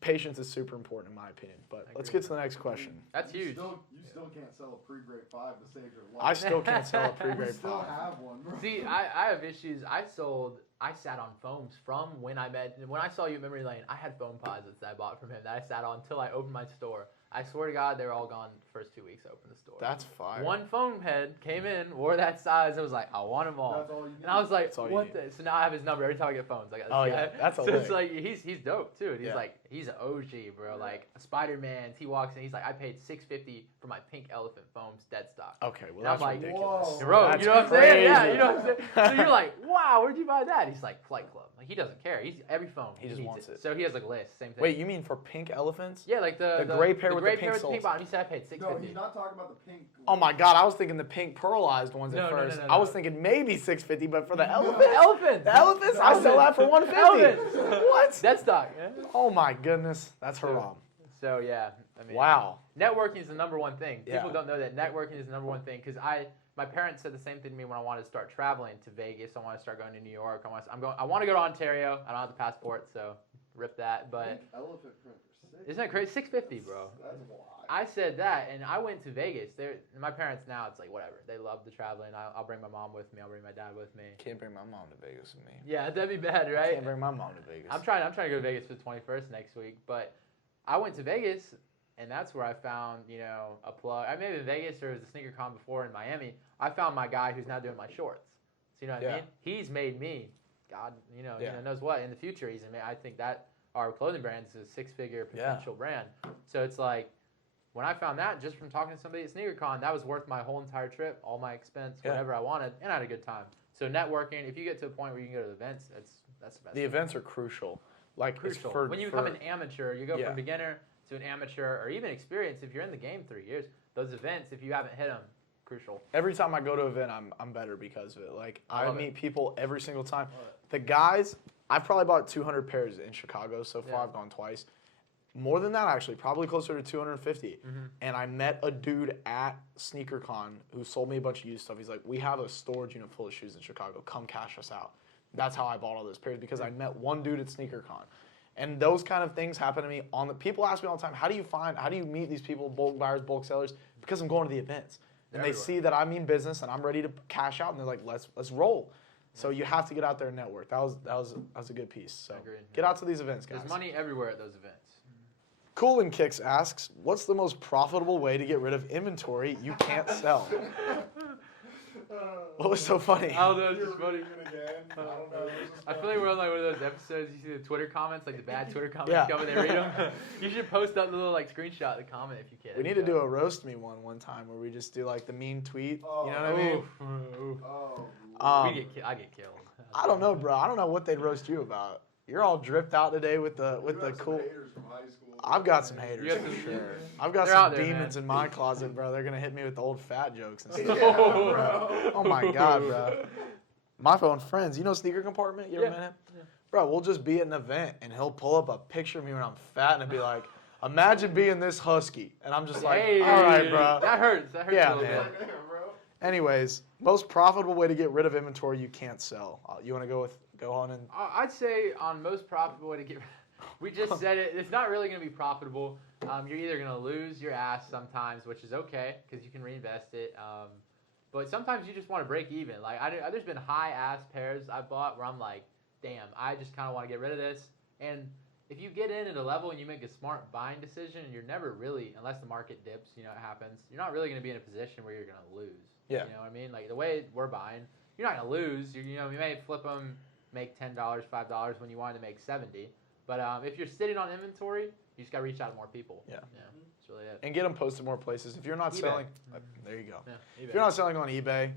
Patience is super important in my opinion. But let's get to the next question. That's huge. You still can't sell a pre-grade 5 to save your life. I still can't sell a pre-grade You still 5. have one, bro. See, I have issues. I sat on foams from when I saw you at Memory Lane. I had foam posits that I bought from him that I sat on until I opened my store. I swear to God, they were all gone the first 2 weeks I opened the store. That's fire. One foam head came in, wore that size. I was like, I want them all. That's all you need. And I was like, That's all you what need. the? So now I have his number every time I get phones. I got this Oh, guy. yeah. That's a So it's lick. like he's dope too. And he's Yeah. like he's an OG, bro. Like Spider-Man. He walks in. He's like, I paid $650 for my pink elephant foams, dead stock. Okay, well And I'm that's like, ridiculous. whoa. Bro, That's you know what I'm saying? Yeah, crazy. you know what I'm saying? So you're like, wow, where'd you buy that? He's like, Flight Club. Like he doesn't care. He's every phone. He just needs wants it. So he has like a list. Same thing. Wait, you mean for pink elephants? Yeah, like the gray pair with the gray pink pair with the pink soles. bottom. He said I paid $650. No, he's not talking about the pink. Oh my God, I was thinking the pink pearlized ones at No, no, no, first. no, I was no. thinking maybe $650, but for the The elephants, elephants. the elephants, I sell that for $150. Elephants. What? Dead stock. Yeah. Oh my goodness, that's haram. So yeah, I mean, Wow. networking is the number one thing. Yeah. People don't know that networking is the number one thing because my parents said the same thing to me when I wanted to start traveling to Vegas. I want to start going to New York. I want to go to Ontario. I don't have the passport, so rip that. But Pink elephant print for 6. isn't that crazy? $650, bro. That's wild. I said that, and I went to Vegas. My parents now, it's like whatever. They love the traveling. I'll bring my mom with me. I'll bring my dad with me. Can't bring my mom to Vegas with me. Yeah, that'd be bad, right? Can't bring my mom to Vegas. I'm trying to go to Vegas for the 21st next week, but I went to Vegas, and that's where I found, a plug. I may have been in Vegas or it was a sneaker con before in Miami. I found my guy who's now doing my shorts. So you know what I Yeah. mean? He's made me, God, Yeah. knows what in the future. I think that our clothing brand is a 6-figure potential brand. So it's like when I found that just from talking to somebody at SneakerCon, that was worth my whole entire trip, all my expense, Yeah. whatever I wanted, and I had a good time. So networking, if you get to a point where you can go to the events, that's the best. The events are crucial. Like it's Crucial. When you become an amateur, you go from beginner to an amateur or even experienced. If you're in the game 3 years, those events, if you haven't hit them, crucial. Every time I go to an event, I'm better because of it. Like I love meet it. people every single time. The guys, I've probably bought 200 pairs in Chicago so far. Yeah. I've gone twice. More than that, actually, probably closer to 250. And I met a dude at SneakerCon who sold me a bunch of used stuff. He's like, we have a storage unit full of shoes in Chicago. Come cash us out. That's how I bought all those pairs because I met one dude at SneakerCon. And those kind of things happen to me people ask me all the time, how do you meet these people, bulk buyers, bulk sellers? Because I'm going to the events. And they see that I mean business and I'm ready to cash out and they're like, let's roll. So you have to get out there and network. That was a good piece. So Agreed. get out to these events, guys. There's money everywhere at those events. Coolin Kicks asks, what's the most profitable way to get rid of inventory you can't sell? What was so funny? Oh, that was just funny. Again. I don't know. I feel like we're on like one of those episodes. You see the Twitter comments, like the bad Twitter comments Yeah. come and they read them. You should post up the little like screenshot of the comment if you can. We need to do a roast me one time where we just do like the mean tweet. Oh. You know what I mean? Oh. I get killed. I don't know, bro. I don't know what they'd roast you about. You're all dripped out today with the You have cool. some haters from high school. I've got some haters You have for some- sure. I've got They're some out there, demons man. in my closet, bro. They're gonna hit me with the old fat jokes and Yeah, stuff. bro. Oh my god, bro. My phone friends, you know Sneaker Compartment? You ever Yeah. met him? Bro, we'll just be at an event and he'll pull up a picture of me when I'm fat and it'll be like, imagine being this husky. And I'm just like, Hey, all right, bro. That hurts. That hurts Yeah, a little man. bit. Damn, bro. Anyways, most profitable way to get rid of inventory you can't sell. You want to go on and I'd say on most profitable way to get. We just said it. It's not really going to be profitable. You're either going to lose your ass sometimes, which is okay because you can reinvest it. But sometimes you just want to break even. Like there's been high ass pairs I bought where I'm like, damn, I just kind of want to get rid of this. And if you get in at a level and you make a smart buying decision, you're never really, unless the market dips, it happens. You're not really going to be in a position where you're going to lose. Yeah. You know what I mean? Like the way we're buying, you're not going to lose. You may flip them, make $10, $5 when you wanted to make 70. But if you're sitting on inventory, you just got to reach out to more people. Yeah. That's really it. and get them posted more places. If you're not eBay. selling, there you go. Yeah, If you're not selling on eBay,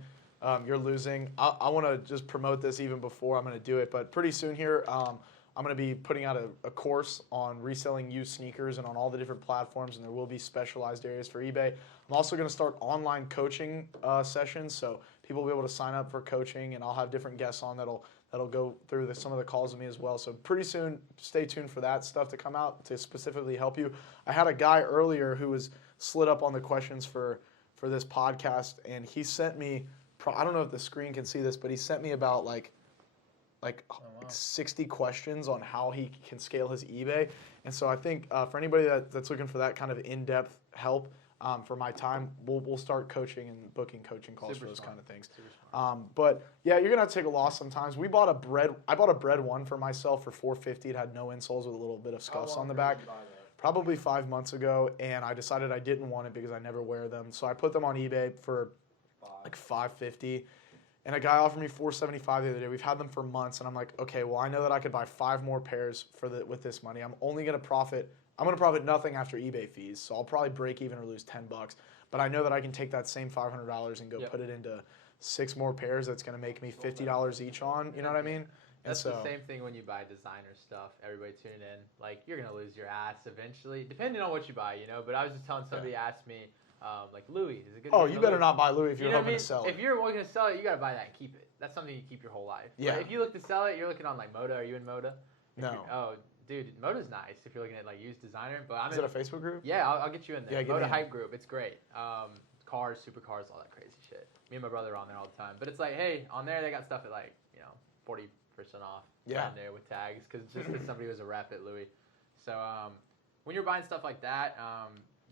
you're losing. I want to just promote this even before I'm going to do it, but pretty soon here, I'm going to be putting out a course on reselling used sneakers and on all the different platforms, and there will be specialized areas for eBay. I'm also going to start online coaching sessions, so people will be able to sign up for coaching, and I'll have different guests on that'll go through some of the calls with me as well. So pretty soon, stay tuned for that stuff to come out to specifically help you. I had a guy earlier who was slid up on the questions for this podcast, and he sent me, I don't know if the screen can see this, but he sent me about like like wow. 60 questions on how he can scale his eBay. And so I think for anybody that's looking for that kind of in-depth help for my time, we'll start coaching and booking coaching calls for those kind of things. But yeah, you're gonna have to take a loss sometimes. I bought a bread one for myself for $4.50. It had no insoles with a little bit of scuffs on the back. Probably 5 months ago, and I decided I didn't want it because I never wear them. So I put them on eBay for like $5.50. And a guy offered me $4.75 the other day. We've had them for months, and I'm like, okay, well, I know that I could buy 5 more pairs with this money. I'm gonna profit nothing after eBay fees, so I'll probably break even or lose $10. But I know that I can take that same $500 and go put it into 6 more pairs. That's gonna make me $50 each on. You know what I mean? That's the same thing when you buy designer stuff. Everybody tuning in, like you're gonna lose your ass eventually, depending on what you buy, you know. But I was just telling somebody asked me. Like Louis, is it good? Oh, you better not buy Louis if you're hoping to sell it. If you're looking to sell it, you gotta buy that and keep it. That's something you keep your whole life. Yeah. But if you look to sell it, you're looking on like Moda. Are you in Moda? No. Oh, dude, Moda's nice if you're looking at like used designer. But Is it a Facebook group? Yeah, I'll get you in there. Yeah, Moda hype group. It's great. Cars, supercars, all that crazy shit. Me and my brother are on there all the time. But it's like, hey, on there they got stuff at like 40% off. Yeah. On there with tags because somebody was a rep at Louis. So when you're buying stuff like that.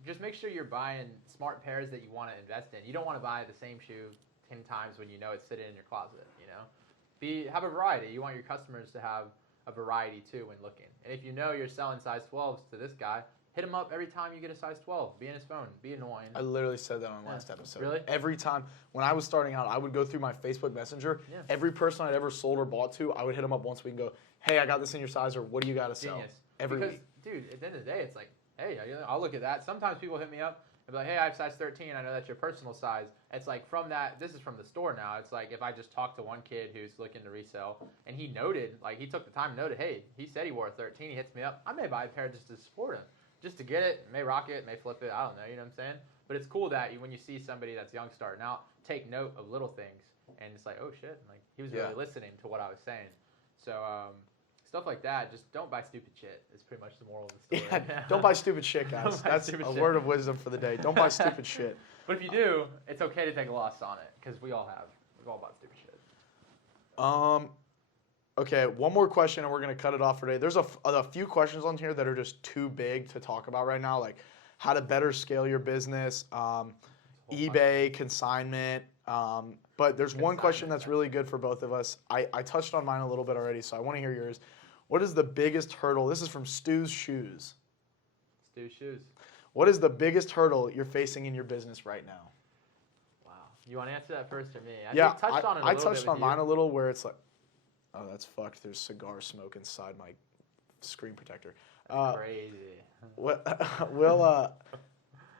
Just make sure you're buying smart pairs that you want to invest in. You don't want to buy the same shoe 10 times when you know it's sitting in your closet, you know? Have a variety. You want your customers to have a variety too when looking. And if you know you're selling size 12s to this guy, hit him up every time you get a size 12. Be in his phone. Be annoying. I literally said that on last episode. Really? Every time. When I was starting out, I would go through my Facebook Messenger. Yeah. Every person I'd ever sold or bought to, I would hit them up once a week and go, hey, I got this in your size, or what do you got to sell? Genius. Every week. Dude, at the end of the day, it's like, hey, I'll look at that. Sometimes people hit me up and be like, hey, I have size 13. I know that's your personal size. It's like from that, this is from the store now. It's like if I just talk to one kid who's looking to resell and he noted, like he took the time and noted, hey, he said he wore a 13. He hits me up. I may buy a pair just to support him, just to get it, may rock it, may flip it. I don't know, you know what I'm saying? But it's cool that when you see somebody that's young starting out, take note of little things. And it's like, oh shit, like he was really listening to what I was saying. So, stuff like that, just don't buy stupid shit. Is pretty much the moral of the story. Yeah, don't buy stupid shit, guys. That's a word of wisdom for the day. Don't buy stupid shit. But if you do, it's okay to take a loss on it because we all have. We've all bought stupid shit. Okay, one more question and we're gonna cut it off for today. There's a few questions on here that are just too big to talk about right now, like how to better scale your business, eBay, consignment. But there's one question that's really good for both of us. I touched on mine a little bit already, so I want to hear yours. What is the biggest hurdle? This is from Stu's Shoes. Stu's Shoes. What is the biggest hurdle you're facing in your business right now? Wow. You want to answer that first or me? I touched on mine a little where it's like, oh, that's fucked. There's cigar smoke inside my screen protector. Crazy.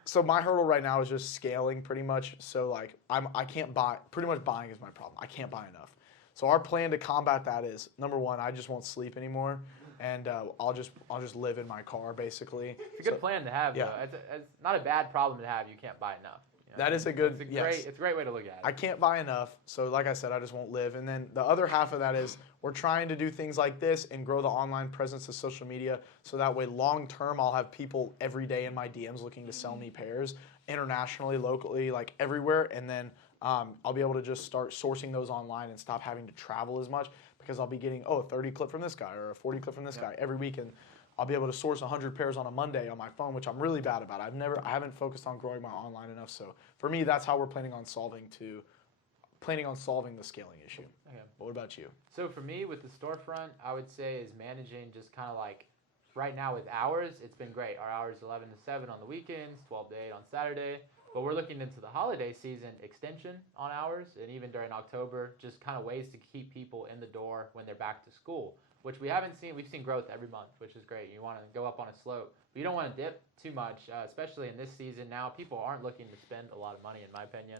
So my hurdle right now is just scaling pretty much. So like I can't buy. Pretty much buying is my problem. I can't buy enough. So our plan to combat that is number one, I just won't sleep anymore, and I'll just live in my car basically. It's a good plan to have. Yeah. Though. It's not a bad problem to have. You can't buy enough. You know? That is a good. It's a great way to look at it. I can't buy enough, so like I said, I just won't live. And then the other half of that is we're trying to do things like this and grow the online presence of social media, so that way long term I'll have people every day in my DMs looking to sell me pairs internationally, locally, like everywhere, and then I'll be able to just start sourcing those online and stop having to travel as much because I'll be getting a 30 clip from this guy or a 40 clip from this guy every week, and I'll be able to source 100 pairs on a Monday on my phone, which I'm really bad about. I haven't focused on growing my online enough. So for me, that's how we're planning on solving the scaling issue. Okay. But what about you? So for me, with the storefront, I would say is managing just kind of like right now with hours. It's been great. Our hours 11 to 7 on the weekends, 12 to 8 on Saturday. But we're looking into the holiday season extension on hours, and even during October, just kind of ways to keep people in the door when they're back to school, which we haven't seen. We've seen growth every month, which is great. You want to go up on a slope, but you don't want to dip too much, especially in this season. Now, people aren't looking to spend a lot of money, in my opinion,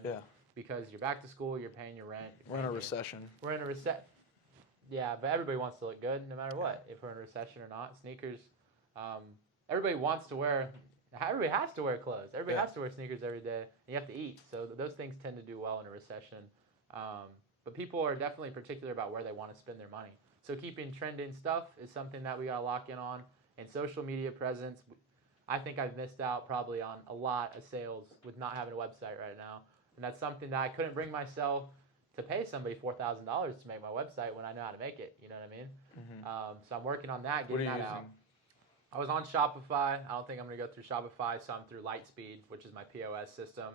because you're back to school, you're paying your rent. We're in a recession. We're in a recession. Yeah, but everybody wants to look good no matter what, if we're in a recession or not. Sneakers, everybody wants to wear. Everybody has to wear clothes. Everybody has to wear sneakers every day. And you have to eat. So those things tend to do well in a recession. But people are definitely particular about where they want to spend their money. So keeping trending stuff is something that we got to lock in on. And social media presence, I think I've missed out probably on a lot of sales with not having a website right now. And that's something that I couldn't bring myself to pay somebody $4,000 to make my website when I know how to make it. You know what I mean? So I'm working on that, getting that out. I was on Shopify. I don't think I'm going to go through Shopify, so I'm through Lightspeed, which is my POS system.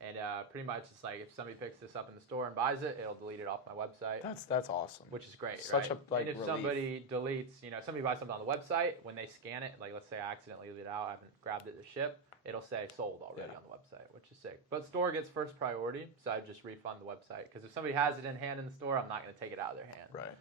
And pretty much it's like if somebody picks this up in the store and buys it, it'll delete it off my website. That's awesome. Which is great, Such right? a like and if relief. somebody deletes, somebody buys something on the website, when they scan it, like let's say I accidentally leave it out, I haven't grabbed it to ship, it'll say sold already on the website, which is sick. But store gets first priority, so I just refund the website. Because if somebody has it in hand in the store, I'm not going to take it out of their hand. Right.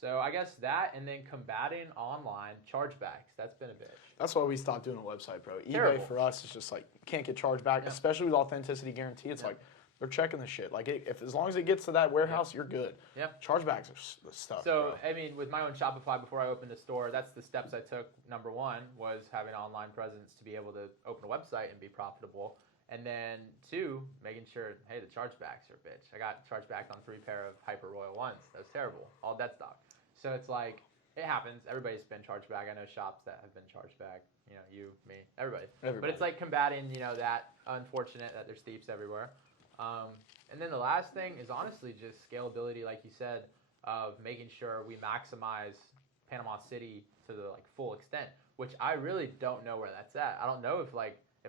So I guess that, and then combating online chargebacks. That's been a bitch. That's why we stopped doing a website, bro. Terrible. eBay for us is just like can't get charged back, especially with authenticity guarantee. It's like they're checking the shit. Like if as long as it gets to that warehouse, you're good. Yeah. Chargebacks are the stuff. So bro. I mean, with my own Shopify, before I opened a store, that's the steps I took. Number one was having an online presence to be able to open a website and be profitable. And then 2, making sure, hey, the chargebacks are a bitch. I got charged back on 3 pair of Hyper Royal ones. That was terrible. All dead stock. So it's like, it happens. Everybody's been charged back. I know shops that have been charged back. You, me, everybody. But it's like combating, that unfortunate that there's thieves everywhere. And then the last thing is honestly just scalability, like you said, of making sure we maximize Panama City to the full extent, which I really don't know where that's at. I don't know if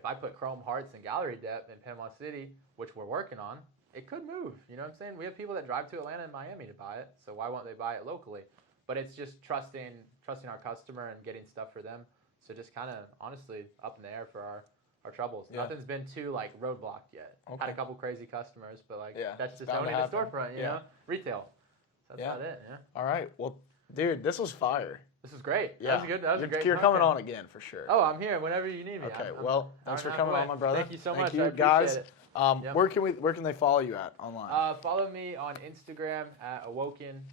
I put chrome hearts and gallery depth in Panama City, which we're working on, it could move. You know what I'm saying? We have people that drive to Atlanta and Miami to buy it, so why won't they buy it locally? But it's just trusting our customer and getting stuff for them. So just kind of honestly up in the air for our troubles. Yeah. Nothing's been too roadblocked yet. Okay. Had a couple crazy customers, but that's just bound to owning a happen. storefront, you know? Retail. So that's about it, yeah. All right. Well, dude, this was fire. This was great. Yeah. That was a great You're coming podcast. on again for sure. Oh, I'm here whenever you need me. Okay. I'm Well, thanks for coming on, my brother. Thank you so much. Thank you, I guys. appreciate it. Yep. Where can they follow you at online? Follow me on Instagram at awoken__kicks.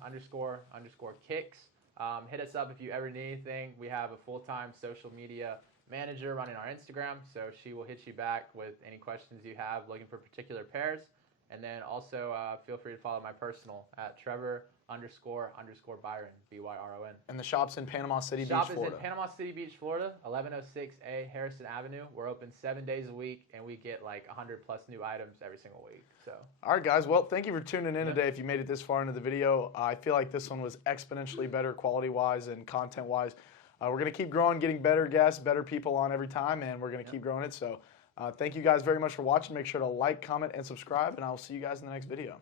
Hit us up if you ever need anything. We have a full-time social media manager running our Instagram, so she will hit you back with any questions you have looking for particular pairs. And then also feel free to follow my personal at Trevor__Byron, BYRON. And the shop's in Panama City Beach, Florida. Shop is in Panama City Beach, Florida, 1106A Harrison Avenue. We're open 7 days a week, and we get 100 plus new items every single week. So. All right, guys. Well, thank you for tuning in today. If you made it this far into the video, I feel like this one was exponentially better quality-wise and content-wise. We're going to keep growing, getting better guests, better people on every time, and we're going to keep growing it. So thank you guys very much for watching. Make sure to like, comment, and subscribe, and I will see you guys in the next video.